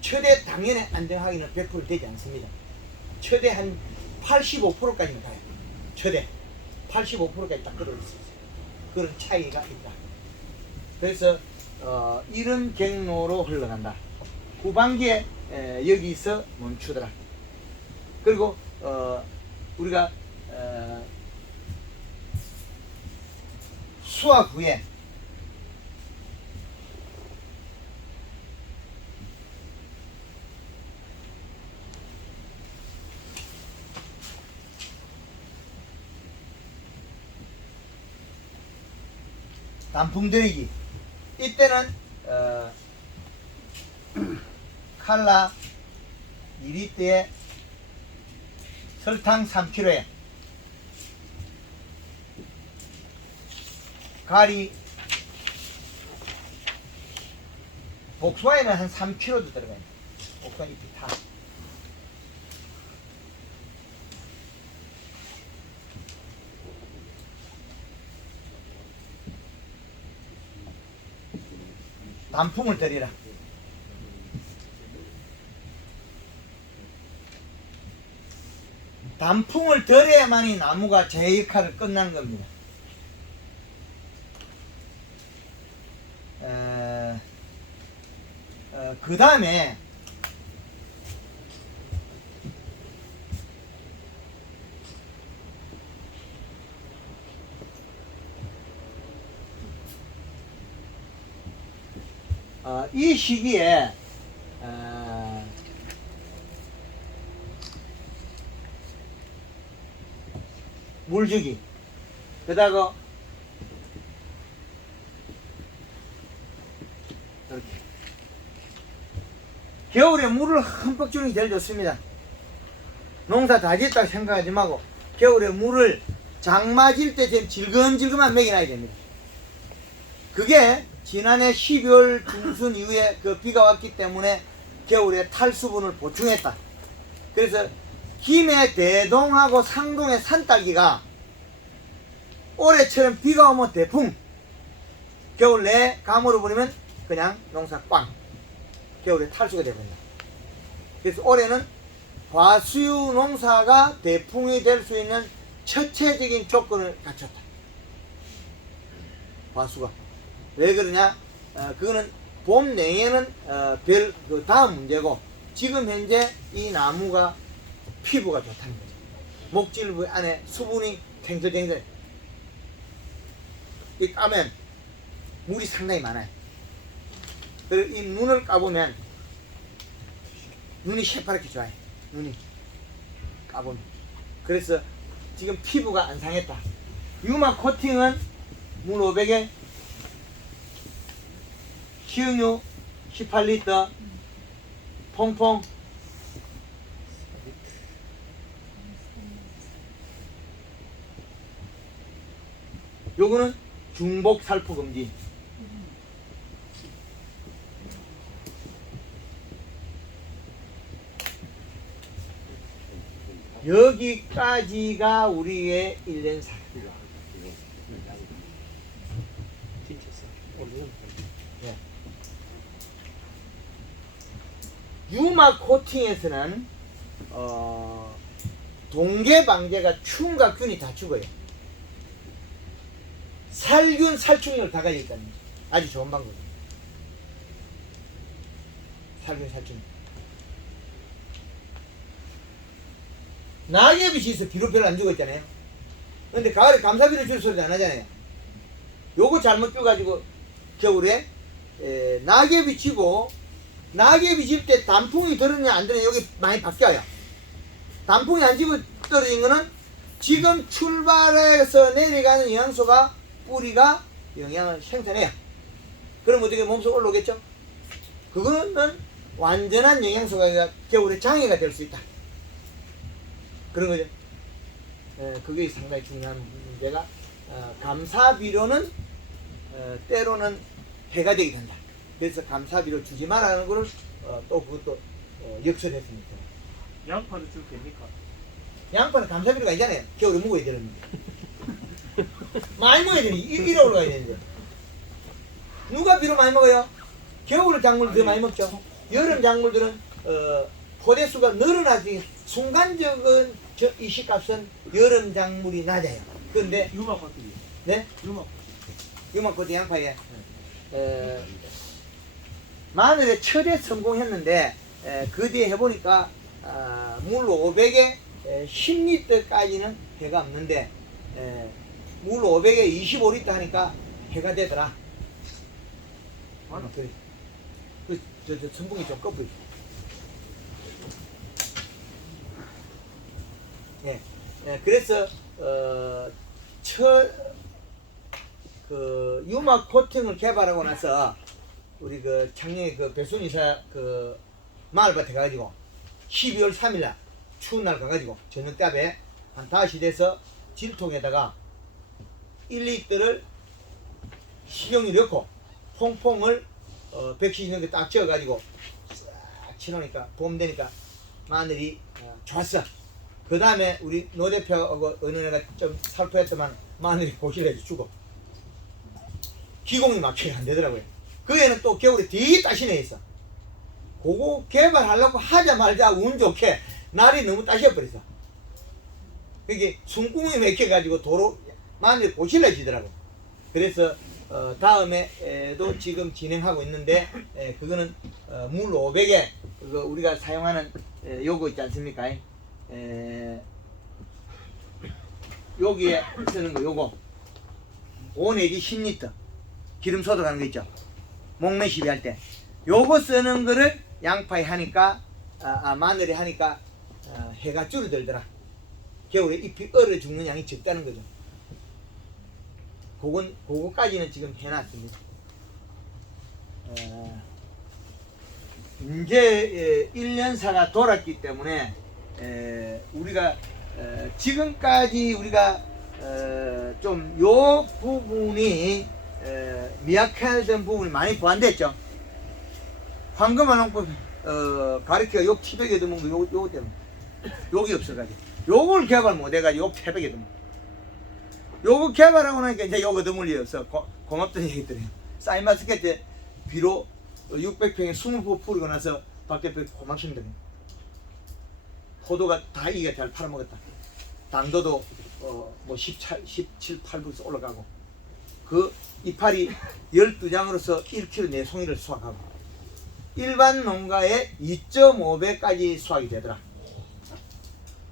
최대 당연히 안정하기는 100% 되지 않습니다. 최대 한 85%까지는 가요. 최대 85%까지 딱 끌어올 수 있어요. 그런 차이가 있다. 그래서 이런 경로로 흘러간다. 후반기에 여기서 멈추더라. 그리고 우리가 수확 후에 단풍 들이기 이때는 칼라 2리터에 설탕 3kg에 가리 복숭아에는 한 3kg도 들어가요. 복숭아 잎이 다. 단풍을 들이라. 단풍을 들여야만이 나무가 제 역할을 끝난 겁니다. 그 다음에 이 시기에 물주기 그다가 이렇게 겨울에 물을 흠뻑 주는 게 제일 좋습니다. 농사 다 짓다고 생각하지 말고 겨울에 물을 장마 질 때 좀 질금질금한 먹여놔야 됩니다. 그게 지난해 12월 중순 이후에 그 비가 왔기 때문에 겨울에 탈수분을 보충했다. 그래서 김해 대동하고 상동의 산딸기가 올해처럼 비가 오면 대풍, 겨울 내 감으로 버리면 그냥 농사 꽝. 겨울에 탈수가 되버린다. 그래서 올해는 과수유 농사가 대풍이 될 수 있는 첫째적인 조건을 갖췄다. 과수가. 왜 그러냐? 그거는 봄 내에는 별 그 다음 문제고, 지금 현재 이 나무가 피부가 좋다는 거죠. 목질 부위 안에 수분이 탱글탱글. 이 까면 물이 상당히 많아요. 그리고 이 눈을 까보면 눈이 새파랗게 좋아요. 눈이 까보면. 그래서 지금 피부가 안 상했다. 유마 코팅은 물 500에 식용유 18리터 퐁퐁 요거는 중복 살포 금지. 여기까지가 우리의 1년사. 예. 유마 코팅에서는 동계 방제가 충과 균이 다 죽어요. 살균 살충력을 다 가지고 있다는 거죠. 아주 좋은 방법이에요. 살균 살충. 낙엽이 지서 비료 별로 안 주고 있잖아요. 근데 가을에 감사비료 줄 소리도 안 하잖아요. 요거 잘못 줘가지고 겨울에 낙엽이 지고, 낙엽이 질 때 단풍이 들었냐 안 들었냐 여기 많이 바뀌어요. 단풍이 안 지고 떨어진 거는 지금 출발해서 내려가는 영양소가 뿌리가 영양을 생산해요. 그럼 어떻게 몸속 올라오겠죠? 그거는 완전한 영양소가 겨울에 장애가 될 수 있다. 그런 거죠. 그게 상당히 중요한 문제가, 감사비료는 때로는 해가 되게 된다. 그래서 감사비료 주지 말라는 거를 또 그것도 역설했습니다. 양파를 줄 됩니까? 양파는 감사비료가 아니잖아요. 겨울에 먹어야 되는데. 많이 먹어야 되니 이래 올라가야 되는데. 누가 비료 많이 먹어요? 겨울 작물 더 많이 먹죠. 여름 작물들은 포대수가 늘어나지, 순간적인 이식값은 여름 작물이 낮아요. 그런데 유마 코팅이. 네? 유마. 유마코트 양파에 마늘에 철에 성공했는데, 그 뒤에 해보니까 물 500에 10리터까지는 해가 없는데, 물 500에 25리터 하니까 해가 되더라. 그래. 저 선풍이 좀 꺼버려. 예. 그래서 그 유마 코팅을 개발하고 나서 우리 그 작년에 그 배순 이사 그 마을밭에 가가지고 12월 3일날 추운 날 가가지고 저녁 때에 한 5시 돼서 질통에다가 1리터를 식용유 넣고 퐁퐁을 100cc 넣고 딱 지어가지고 싹 치놓으니까 봄 되니까 마늘이 좋았어. 그 다음에 우리 노 대표하고 어느 애가 좀 살포했더만 마늘이 고실해서 죽어. 기공이 막히게 안 되더라고요. 그 애는 또 겨울에 뒤 따시네 있어. 그거 개발하려고 하자마자 운 좋게 날이 너무 따셔버렸어. 그게 숨구멍이 막혀가지고 도로 마늘이 고실해지더라고. 그래서 다음에도 지금 진행하고 있는데, 그거는 물 500에 그거 우리가 사용하는 요거 있지 않습니까? 여기에 쓰는 거 요거 5 내지 10리터 기름 소독하는 거 있죠. 목매 시비할 때 요거 쓰는 거를 양파에 하니까 마늘에 하니까 해가 줄어들더라. 겨울에 잎이 얼어 죽는 양이 적다는 거죠. 그거까지는 지금 해놨습니다. 이제 1년사가 돌았기 때문에 우리가 지금까지 우리가 좀 요 부분이 미약했던 부분이 많이 보완됐죠. 황금한홍법 가르치가 요 티백에 드문 거 요거 때문에 여기 없어가지고 요걸 개발 못해가지고 요 태백에 드문 요거 개발하고 나니까 이제 요거 드물리 없어. 고맙다는 얘기 들어요. 사이마스켓 때 비로 600평에 20포 뿌리고 나서 박 대표 고맙습니다. 포도가 다 이게 잘 팔아먹었다. 당도도 뭐 17, 8불에서 올라가고 그 이파리 12장으로서 1kg 4송이를 수확하고 일반 농가에 2.5배까지 수확이 되더라.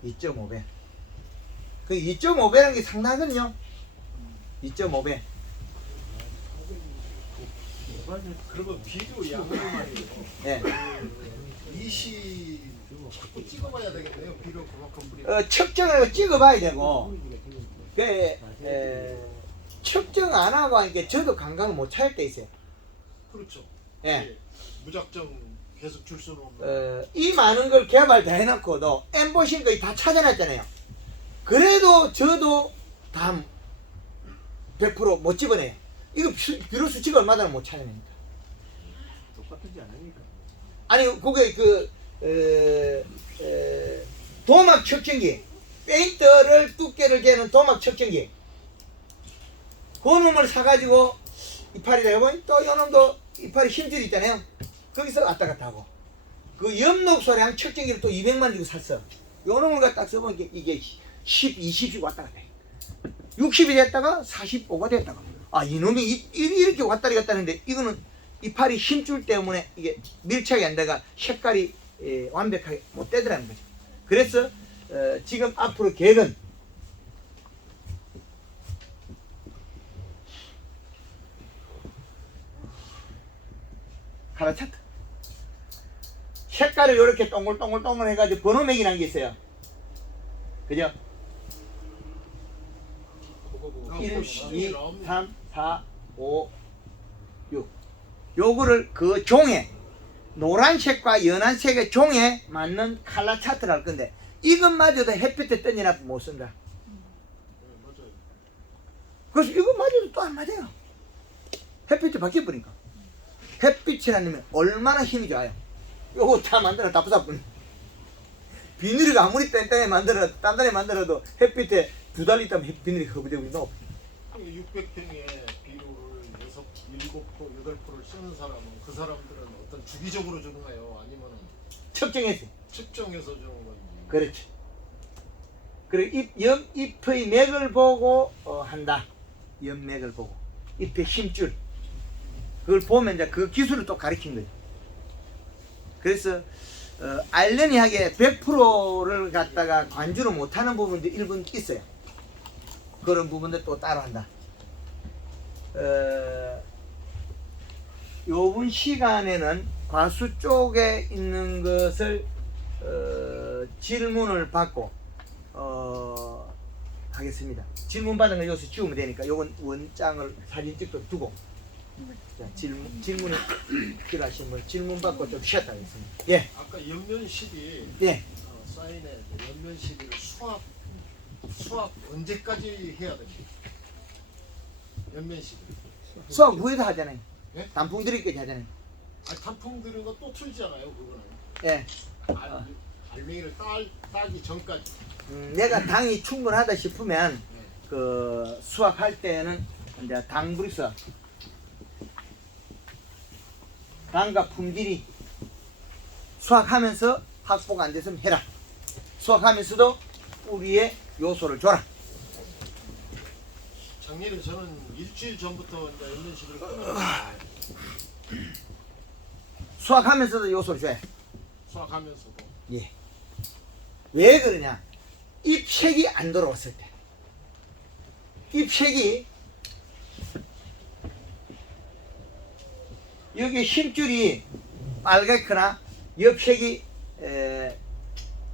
2.5배. 그 2.5배라는 게 상당하거든요. 2.5배. 그러면 비료 양을 말이에요. 예. 이시 자꾸 찍어봐야 되겠네요. 비료 그만큼 뿌리. 측정을 찍어봐야 되고 측정 안 하고 하니까 저도 감각을 못 찾을 때 있어요. 그렇죠. 예. 무작정 계속 줄 수는 없는. 이 많은 걸 개발 다 해놓고도 엠보싱 거의 다 찾아놨잖아요. 그래도 저도 다 100% 못 집어내요. 이거 비료 수치가 얼마나 못 찾아냅니까? 똑같은지 안 하니까. 아니 그게 도막 측정기 페인트를 두께를 재는 도막 측정기 그 놈을 사가지고 이파리를 해보니 또 요놈도 이파리 힘줄이 있잖아요. 거기서 왔다 갔다 하고 그 엽록소량 측정기를 또 200만 주고 샀어. 요 놈을 갖다 써보니까 이게 10, 20씩 왔다 갔다 해. 60이 됐다가 45가 됐다가 아 이놈이 이렇게 왔다리 갔다 하는데 이거는 이파리 힘줄 때문에 이게 밀착이 안 돼가 색깔이 완벽하게 못 되더라는 거죠. 그래서 지금 앞으로 계획은 카라 차트 색깔을 이렇게 동글동글 해가지고 번호 매기라는 게 있어요. 그죠? 1, 2, 3, 4, 5, 6 요거를 그 종에 노란색과 연한색의 종에 맞는 칼라 차트를 할 건데 이것마저도 햇빛에 던져놔도 못 쓴다. 맞아요. 그래서 이것마저도 또 안 맞아요. 햇빛이 바뀌어버리니까. 햇빛이라는 게 얼마나 힘이 좋아요. 요거 다 만들어 다 부숴버려. 비닐을 아무리 단단히 만들어도 햇빛에 두 달 있다면 비닐이 허브되고 있노. 600평에 비료를 7포, 8포를 쓰는 사람은 그 사람들은 어떤 주기적으로 주는가요? 아니면은 측정해서. 측정해서 주는 건지. 그렇죠. 그리고 잎의 맥을 보고 한다. 잎맥을 보고 잎의 힘줄 그걸 보면 이제 그 기술을 또 가르친 거예요. 그래서 아이러니하게 100%를 갖다가 관주를 못하는 부분도 일부 있어요. 그런 부분들 또 따로 한다. 요번 시간에는 과수 쪽에 있는 것을 질문을 받고 하겠습니다. 질문 받은 거 여기서 지우면 되니까 요건 원장을 사진 찍어 두고 자, 질문이 필요하신 분 질문 받고 좀 쉬었다 하겠습니다. 예. 아까 연면실이 예. 사인에 연면실을 수확 언제까지 해야 됩니까? 연면실. 수학 후에도 하잖아요. 예? 단풍 들이까지 하잖아요. 단풍 들은 거 또 틀잖아요, 그거는. 예. 알맹이를 따기 전까지. 내가 당이 충분하다 싶으면 그 수확할 때는 이제 당불이 수확. 당과 품질이 수확하면서 확보가 안 됐으면 해라. 수확하면서도 뿌리에 요소를 줘라. 작년에 저는 일주일 전부터 이제 연면실을 끊었는데 수확하면서도 요소를 줘야 해. 수확하면서도. 예. 왜 그러냐? 잎색이 안 돌아왔을 때. 잎색이 여기 힘줄이 빨갛거나 옆색이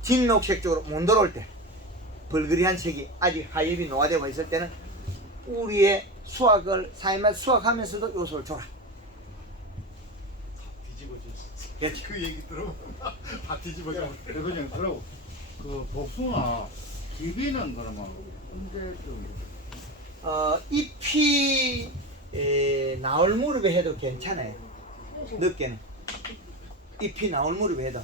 진녹색 쪽으로 못 돌아올 때 벌그리한 색이 아직 하엽이 노화되고 있을 때는 뿌리에 수확을 사이마다 수확하면서도 요소를 줘라. 뒤집어졌어. 그 얘기 들으면 다 뒤집어져. 그냥 그러고 그 복숭아 기비는 그러면 언제쯤? 잎이 나올 무렵에 해도 괜찮아요. 늦게는 잎이 나올 무렵에 해도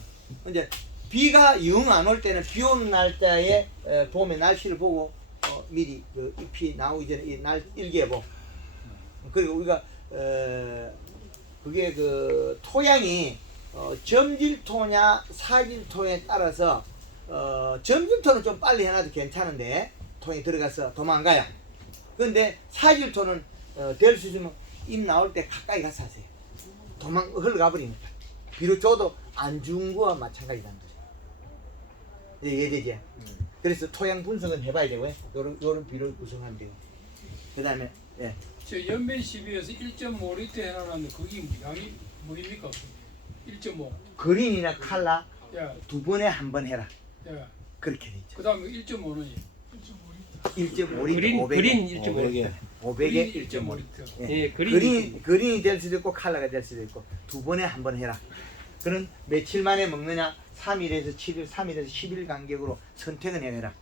이제 비가 영 안 올 때는 비 오는 날짜에 봄의 날씨를 보고 미리 그 잎이 나오기 전에 이 날 일기예보 그리고 우리가 그 그게 그 토양이 점질토냐 사질토에 따라서 점질토는 좀 빨리 해놔도 괜찮은데 토양이 들어가서 도망가요. 그런데 사질토는 될 수 있으면 잎 나올 때 가까이 가서 하세요. 도망 흘러가 버리니까. 비료 줘도 안 준 거와 마찬가지라는 거죠. 이해되지? 그래서 토양 분석은 해봐야 되고요. 요런 비료 구성하면 돼요. 그 다음에 예. 저 연면 12에서 1.5리터 해놨는데 그게 양이 뭐입니까? 1.5. 그린이나 칼라 예, 두 번에 한 번 해라. 예. 그렇게 되죠. 그 다음에 1.5는 1.5리터 그린 1.5. 500에 1.5리터. 예, 그린이 될 수도 있고 칼라가 될 수도 있고 두 번에 한 번 해라. 그런 며칠 만에 먹느냐 3일에서 7일, 3일에서 10일 간격으로 선택은 해라.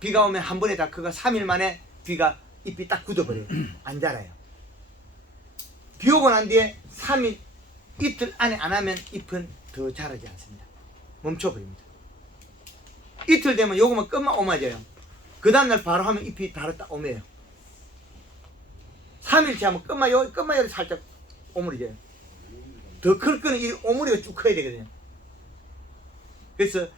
비가 오면 한 번에 다 그가 3일 만에 비가 잎이 딱 굳어버려요. 안 자라요. 비 오고 난 뒤에 3일 이틀 안에 안 하면 잎은 더 자라지 않습니다. 멈춰버립니다. 이틀 되면 요거만 끝만 오마져요. 그 다음날 바로 하면 잎이 바로 딱 오매요. 3일째 하면 끝마요리 살짝 오므려져요. 더 클 거는 이 오므리가 쭉 커야 되거든요. 그래서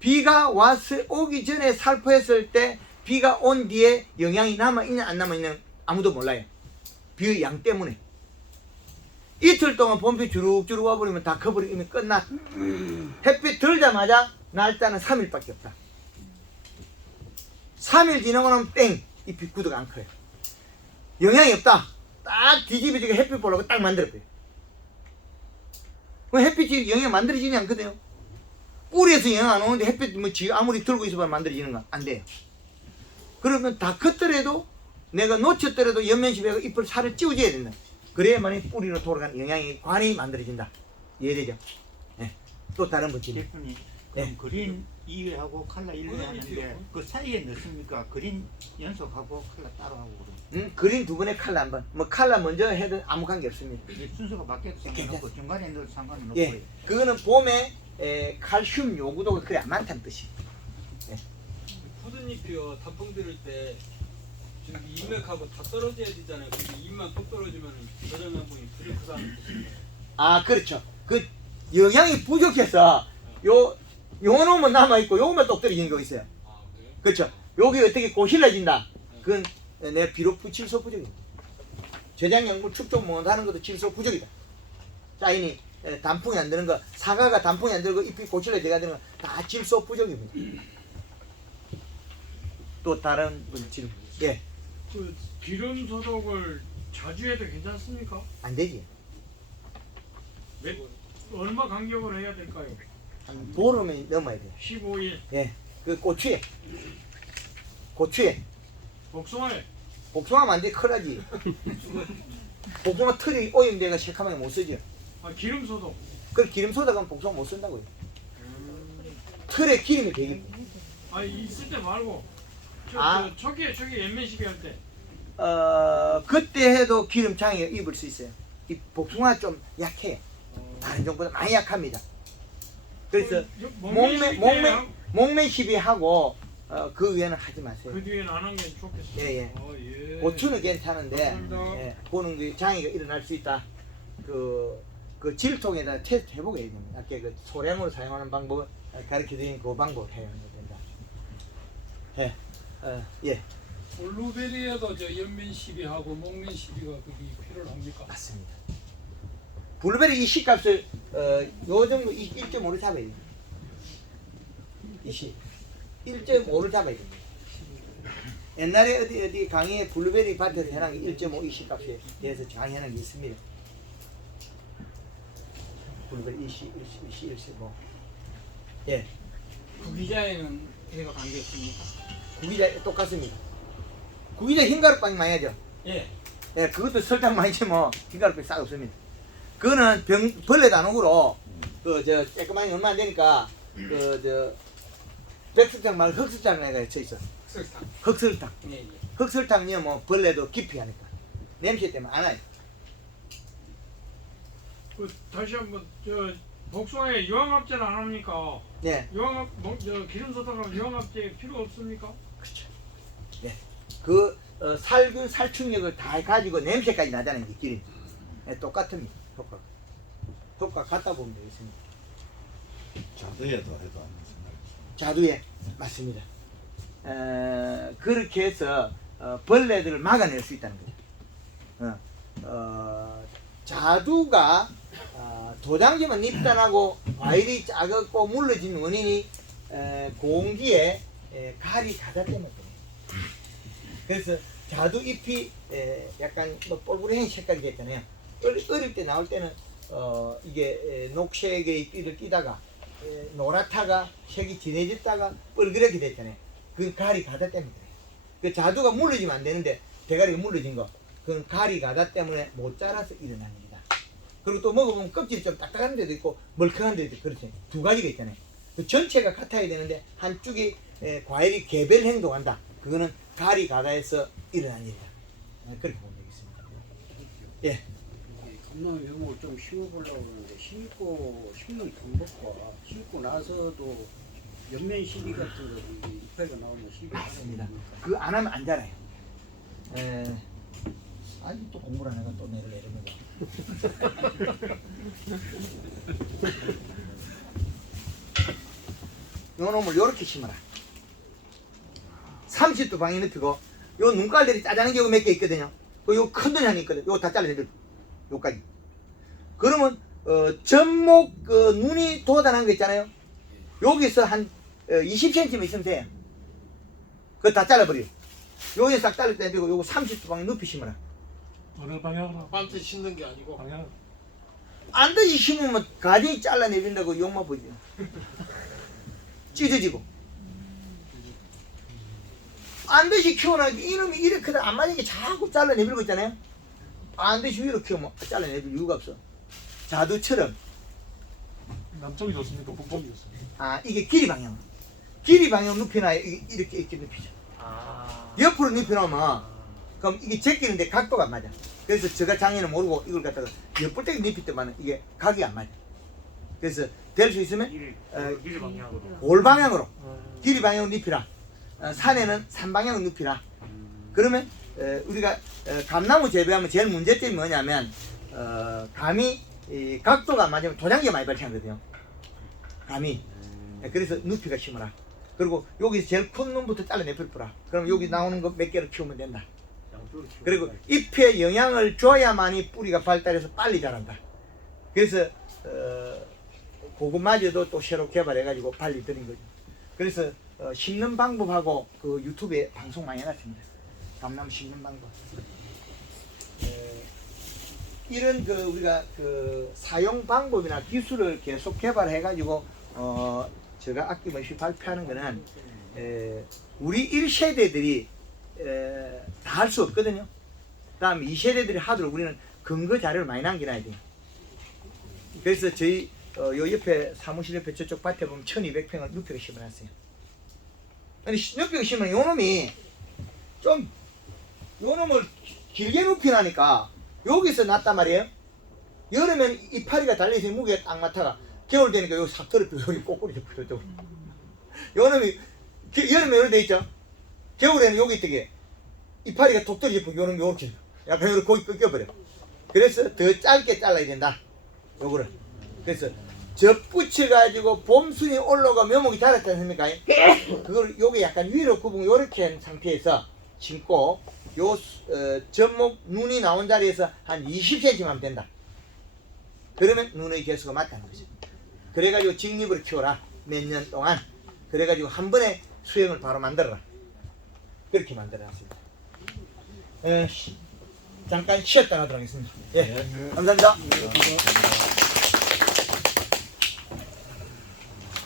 비가 오기 전에 살포했을 때 비가 온 뒤에 영양이 남아있냐 안 남아있냐 아무도 몰라요. 비의 양 때문에. 이틀 동안 봄비 주룩주룩 와버리면 다 커버리면 끝나. 햇빛 들자마자 날짜는 3일밖에 없다. 3일 지나고 나면 땡! 잎이 굳어가 안 커요. 영양이 없다. 딱 뒤집어지게 햇빛 보려고 딱 만들어버려요. 그럼 햇빛이 영양 만들어지지 않거든요. 뿌리에서 영양 안 오는데 햇빛 뭐 아무리 들고 있어봐 만들어지는 거 안 돼요. 그러면 다 컸더라도 내가 놓쳤더라도 연면십에 잎을 살을 찌워줘야 된다. 그래야만이 뿌리로 돌아가는 영양이 관이 만들어진다. 이해되죠? 네. 또 다른 문제. 대표님 네. 그럼 그린 2회하고 칼라 1회 하는데 그 사이에 넣습니까? 그린 연속하고 칼라 따로 하고 그럼 그린 두 번에 칼라 한 번. 뭐 칼라 먼저 해도 아무 관계 없습니다. 이게 순서가 바뀌어도 상관없고 중간에 넣어도 상관은 없고 예. 그거는 봄에 칼슘 요구도가 그래 안 많다는 뜻이. 푸드잎이요 단풍 들을 때 저기 잎맥하고 다 떨어져야 되잖아요. 근데 잎만 뚝 떨어지면 저장량분이 부족하다는 뜻입니다. 아 그렇죠. 그 영양이 부족해서 요놈은 남아 있고 요것만 똑 떨어지는 거 있어요. 아 그래요? 그렇죠. 여기 어떻게 고실라진다. 그건 내 비료프 질소 부족이다. 저장량분 축적 못하는 것도 질소 부족이다. 짜이니 단풍이 안 되는 거, 사과가 단풍이 안 들고 잎이 고실라져야 되는 거 다 질소 부족입니다. 또 다른 질문. 예, 그 기름 소독을 자주 해도 괜찮습니까? 안 되지. 얼마 간격으로 해야 될까요? 한 보름이 넘어야 돼요. 15일. 예, 그 고추에 복숭아에. 복숭아면 안 돼, 큰일나지. 복숭아 털이 오염돼가 새카맣게 못 쓰죠. 아, 기름 소독. 그 기름 쏟아가면 복숭아 못 쓴다고요. 털에 기름이 되기. 아, 있을 때 말고. 아. 초기에 연면시비 할 때. 그때 해도 기름장에 입을 수 있어요. 이 복숭아 좀 약해. 다른 종보다 많이 약합니다. 그래서 목매 시비하고 그 위에는 하지 마세요. 그 뒤에는 안 한 게 좋겠어요. 예. 아, 예. 고추는 괜찮은데 감사합니다. 예, 그는 그 장애가 일어날 수 있다. 그 질통에다 테스트 해보게 해야 됩니다. 아까 그 소량으로 사용하는 방법을 가르쳐드린 그 방법을 해야 된다. 예, 예, 블루베리에도 저 연면 시비하고 목면 시비가 그게 필요합니까? 맞습니다. 블루베리 이 시값을 요 정도 1.5를 잡아야 됩니다. 1.5를 잡아야 됩니다. 옛날에 어디 강의에 블루베리 밭에서 해놓은 게 1.5 이 시값에 대해서 강의하는 게 있습니다. 블루베리 일시 뭐. 예. 구기자에는 해가 관계없습니까? 구기자 똑같습니다. 구기자 흰가루빵 많이 하죠. 예. 예, 그것도 설탕 많이 치면 흰가루빵 싹 없습니다. 그거는 벌레 단옥으로 조그만히 얼마 안 되니까 백설탕 말고 흑설탕 내가 쳐 있어. 설탕. 흑설탕. 예, 예. 흑설탕이면 뭐 벌레도 깊이 하니까 냄새 때문에 안 와요. 다시 한번 복숭아에 유황합제는 안 합니까? 네, 기름 소독하면 유황합제 필요 없습니까? 그렇죠. 네, 그 살균 살충력을 다 가지고 냄새까지 나잖아요, 이 기름. 네, 똑같습니다. 효과 같다 보면 되겠습니다. 자두에도 해도 안 생각. 자두에 맞습니다. 그렇게 해서 벌레들을 막아낼 수 있다는 거죠. 자두가 도장지만 잎단하고 과일이 작았고 물러진 원인이 공기에 가리 가다 때문에 그래요. 그래서 자두 잎이 약간 뭐 뻘뿌리한 색깔이 됐잖아요. 어릴 때 나올 때는 이게 녹색의 띠를 띠다가 노랗다가 색이 진해졌다가 뻘그랗게 됐잖아요. 그건 가리 가다 때문에 그래요. 그 자두가 물러지면 안 되는데 대가리가 물러진 거 그건 가리 가다 때문에 못 자라서 일어난 일이다. 그리고 또 먹어보면 껍질이 좀 딱딱한 데도 있고 멀쩡한 데도 있고 그렇죠. 두 가지가 있잖아요. 그 전체가 같아야 되는데 한쪽이 과일이 개별 행동한다. 그거는 가리 가다에서 일어난 일이다. 그렇게 보면 되겠습니다. 예. 감나무 명목을 좀 심어보려고 하는데 심는 방법과 심고 나서도 옆면 시비 같은 거 이파리가 나오면 시비 맞습니다. 그거 안 하면 안 자라요. 아니 또 공부를 안 해가 또 내를 내립니다. 요 놈을 요렇게 심어라. 30도 방향 높이고 요 눈깔들이 짜장한 경우 몇 개 있거든요. 요 큰 돈이 하나 있거든. 요거 다 잘라내들 요까지. 그러면 전목 눈이 도달하는 거 있잖아요. 여기서 한 20cm 있으면 돼. 그거 다 잘라버려. 요게 싹 잘라내고 요거 30도 방향 높이 심어라. 어느 방향으로? 반트 씻는 게 아니고 방향. 안 되지 심으면 가지 잘라내린다고 욕만 보지. 찢어지고. 안 되지 키워놔야지. 이놈이 이렇게 크다 안 맞으니까 자꾸 잘라내밀고 있잖아요. 안 되지 위로 키우면 잘라내릴 이유가 없어. 자두처럼. 남쪽이 좋습니까? 북쪽이 좋습니까? 이게 길이 방향. 길이 방향 눕혀놔야 이렇게 눕히죠. 옆으로 눕혀놓으면 그럼 이게 제끼는데 각도가 안 맞아. 그래서 제가 장애는 모르고 이걸 갖다가 옆을 때 눕힐 때만 이게 각이 안 맞아. 그래서 될 수 있으면 길이 방향으로. 올 방향으로 길이 방향으로 눕히라. 산에는 산 방향으로 눕히라. 그러면 우리가 감나무 재배하면 제일 문제점이 뭐냐면 감이 이 각도가 안 맞으면 도장기가 많이 발생하거든요. 감이. 그래서 눕히가 심어라. 그리고 여기서 제일 큰 놈부터 잘라내버려라. 그럼 여기 나오는 거 몇 개를 키우면 된다. 그리고 잎에 영향을 줘야만이 뿌리가 발달해서 빨리 자란다. 그래서 그것마저도 또 새로 개발해가지고 빨리 드린 거죠. 그래서 심는 방법하고 그 유튜브에 방송 많이 해놨습니다. 감나무 심는 방법. 이런 우리가 사용 방법이나 기술을 계속 개발해가지고 제가 아낌없이 발표하는 거는 우리 1세대들이 다 할 수 없거든요. 다음 2세대들이 하도록 우리는 근거 자료를 많이 남겨놔야 돼요. 그래서 저희 요 옆에 사무실 옆에 저쪽 밭에 보면 1200평을 눕혀가 심어놨어요. 근데 눕혀가 심으면 요 놈이 좀 요 놈을 길게 눕혀놔니까 여기서 났단 말이에요. 여름에는 이파리가 달려있으니 무게가 딱 맡아가 겨울 되니까 여기 싹 떨어뜨려 여기 꼬꾸리 잡히죠. 요 놈이 여름에 이렇게 돼 있죠. 겨울에는 여기 있다게 이파리가 톡 떨어져 요 놈이 요렇게 약간 요렇게 거기 꺾여버려. 그래서 더 짧게 잘라야 된다. 요거를. 그래서 접붙여 가지고 봄순이 올라가 묘목이 자랐지 않습니까? 그걸 요게 약간 위로 굽은 요렇게 한 상태에서 심고 요 접목 눈이 나온 자리에서 한 20cm만 하면 된다. 그러면 눈의 개수가 맞다는 거죠. 그래가지고 직립으로 키워라. 몇 년 동안. 그래가지고 한 번에 수영을 바로 만들어라. 그렇게 만들어놨습니다. 잠깐 쉬었다 가도록 하겠습니다. 예, 감사합니다.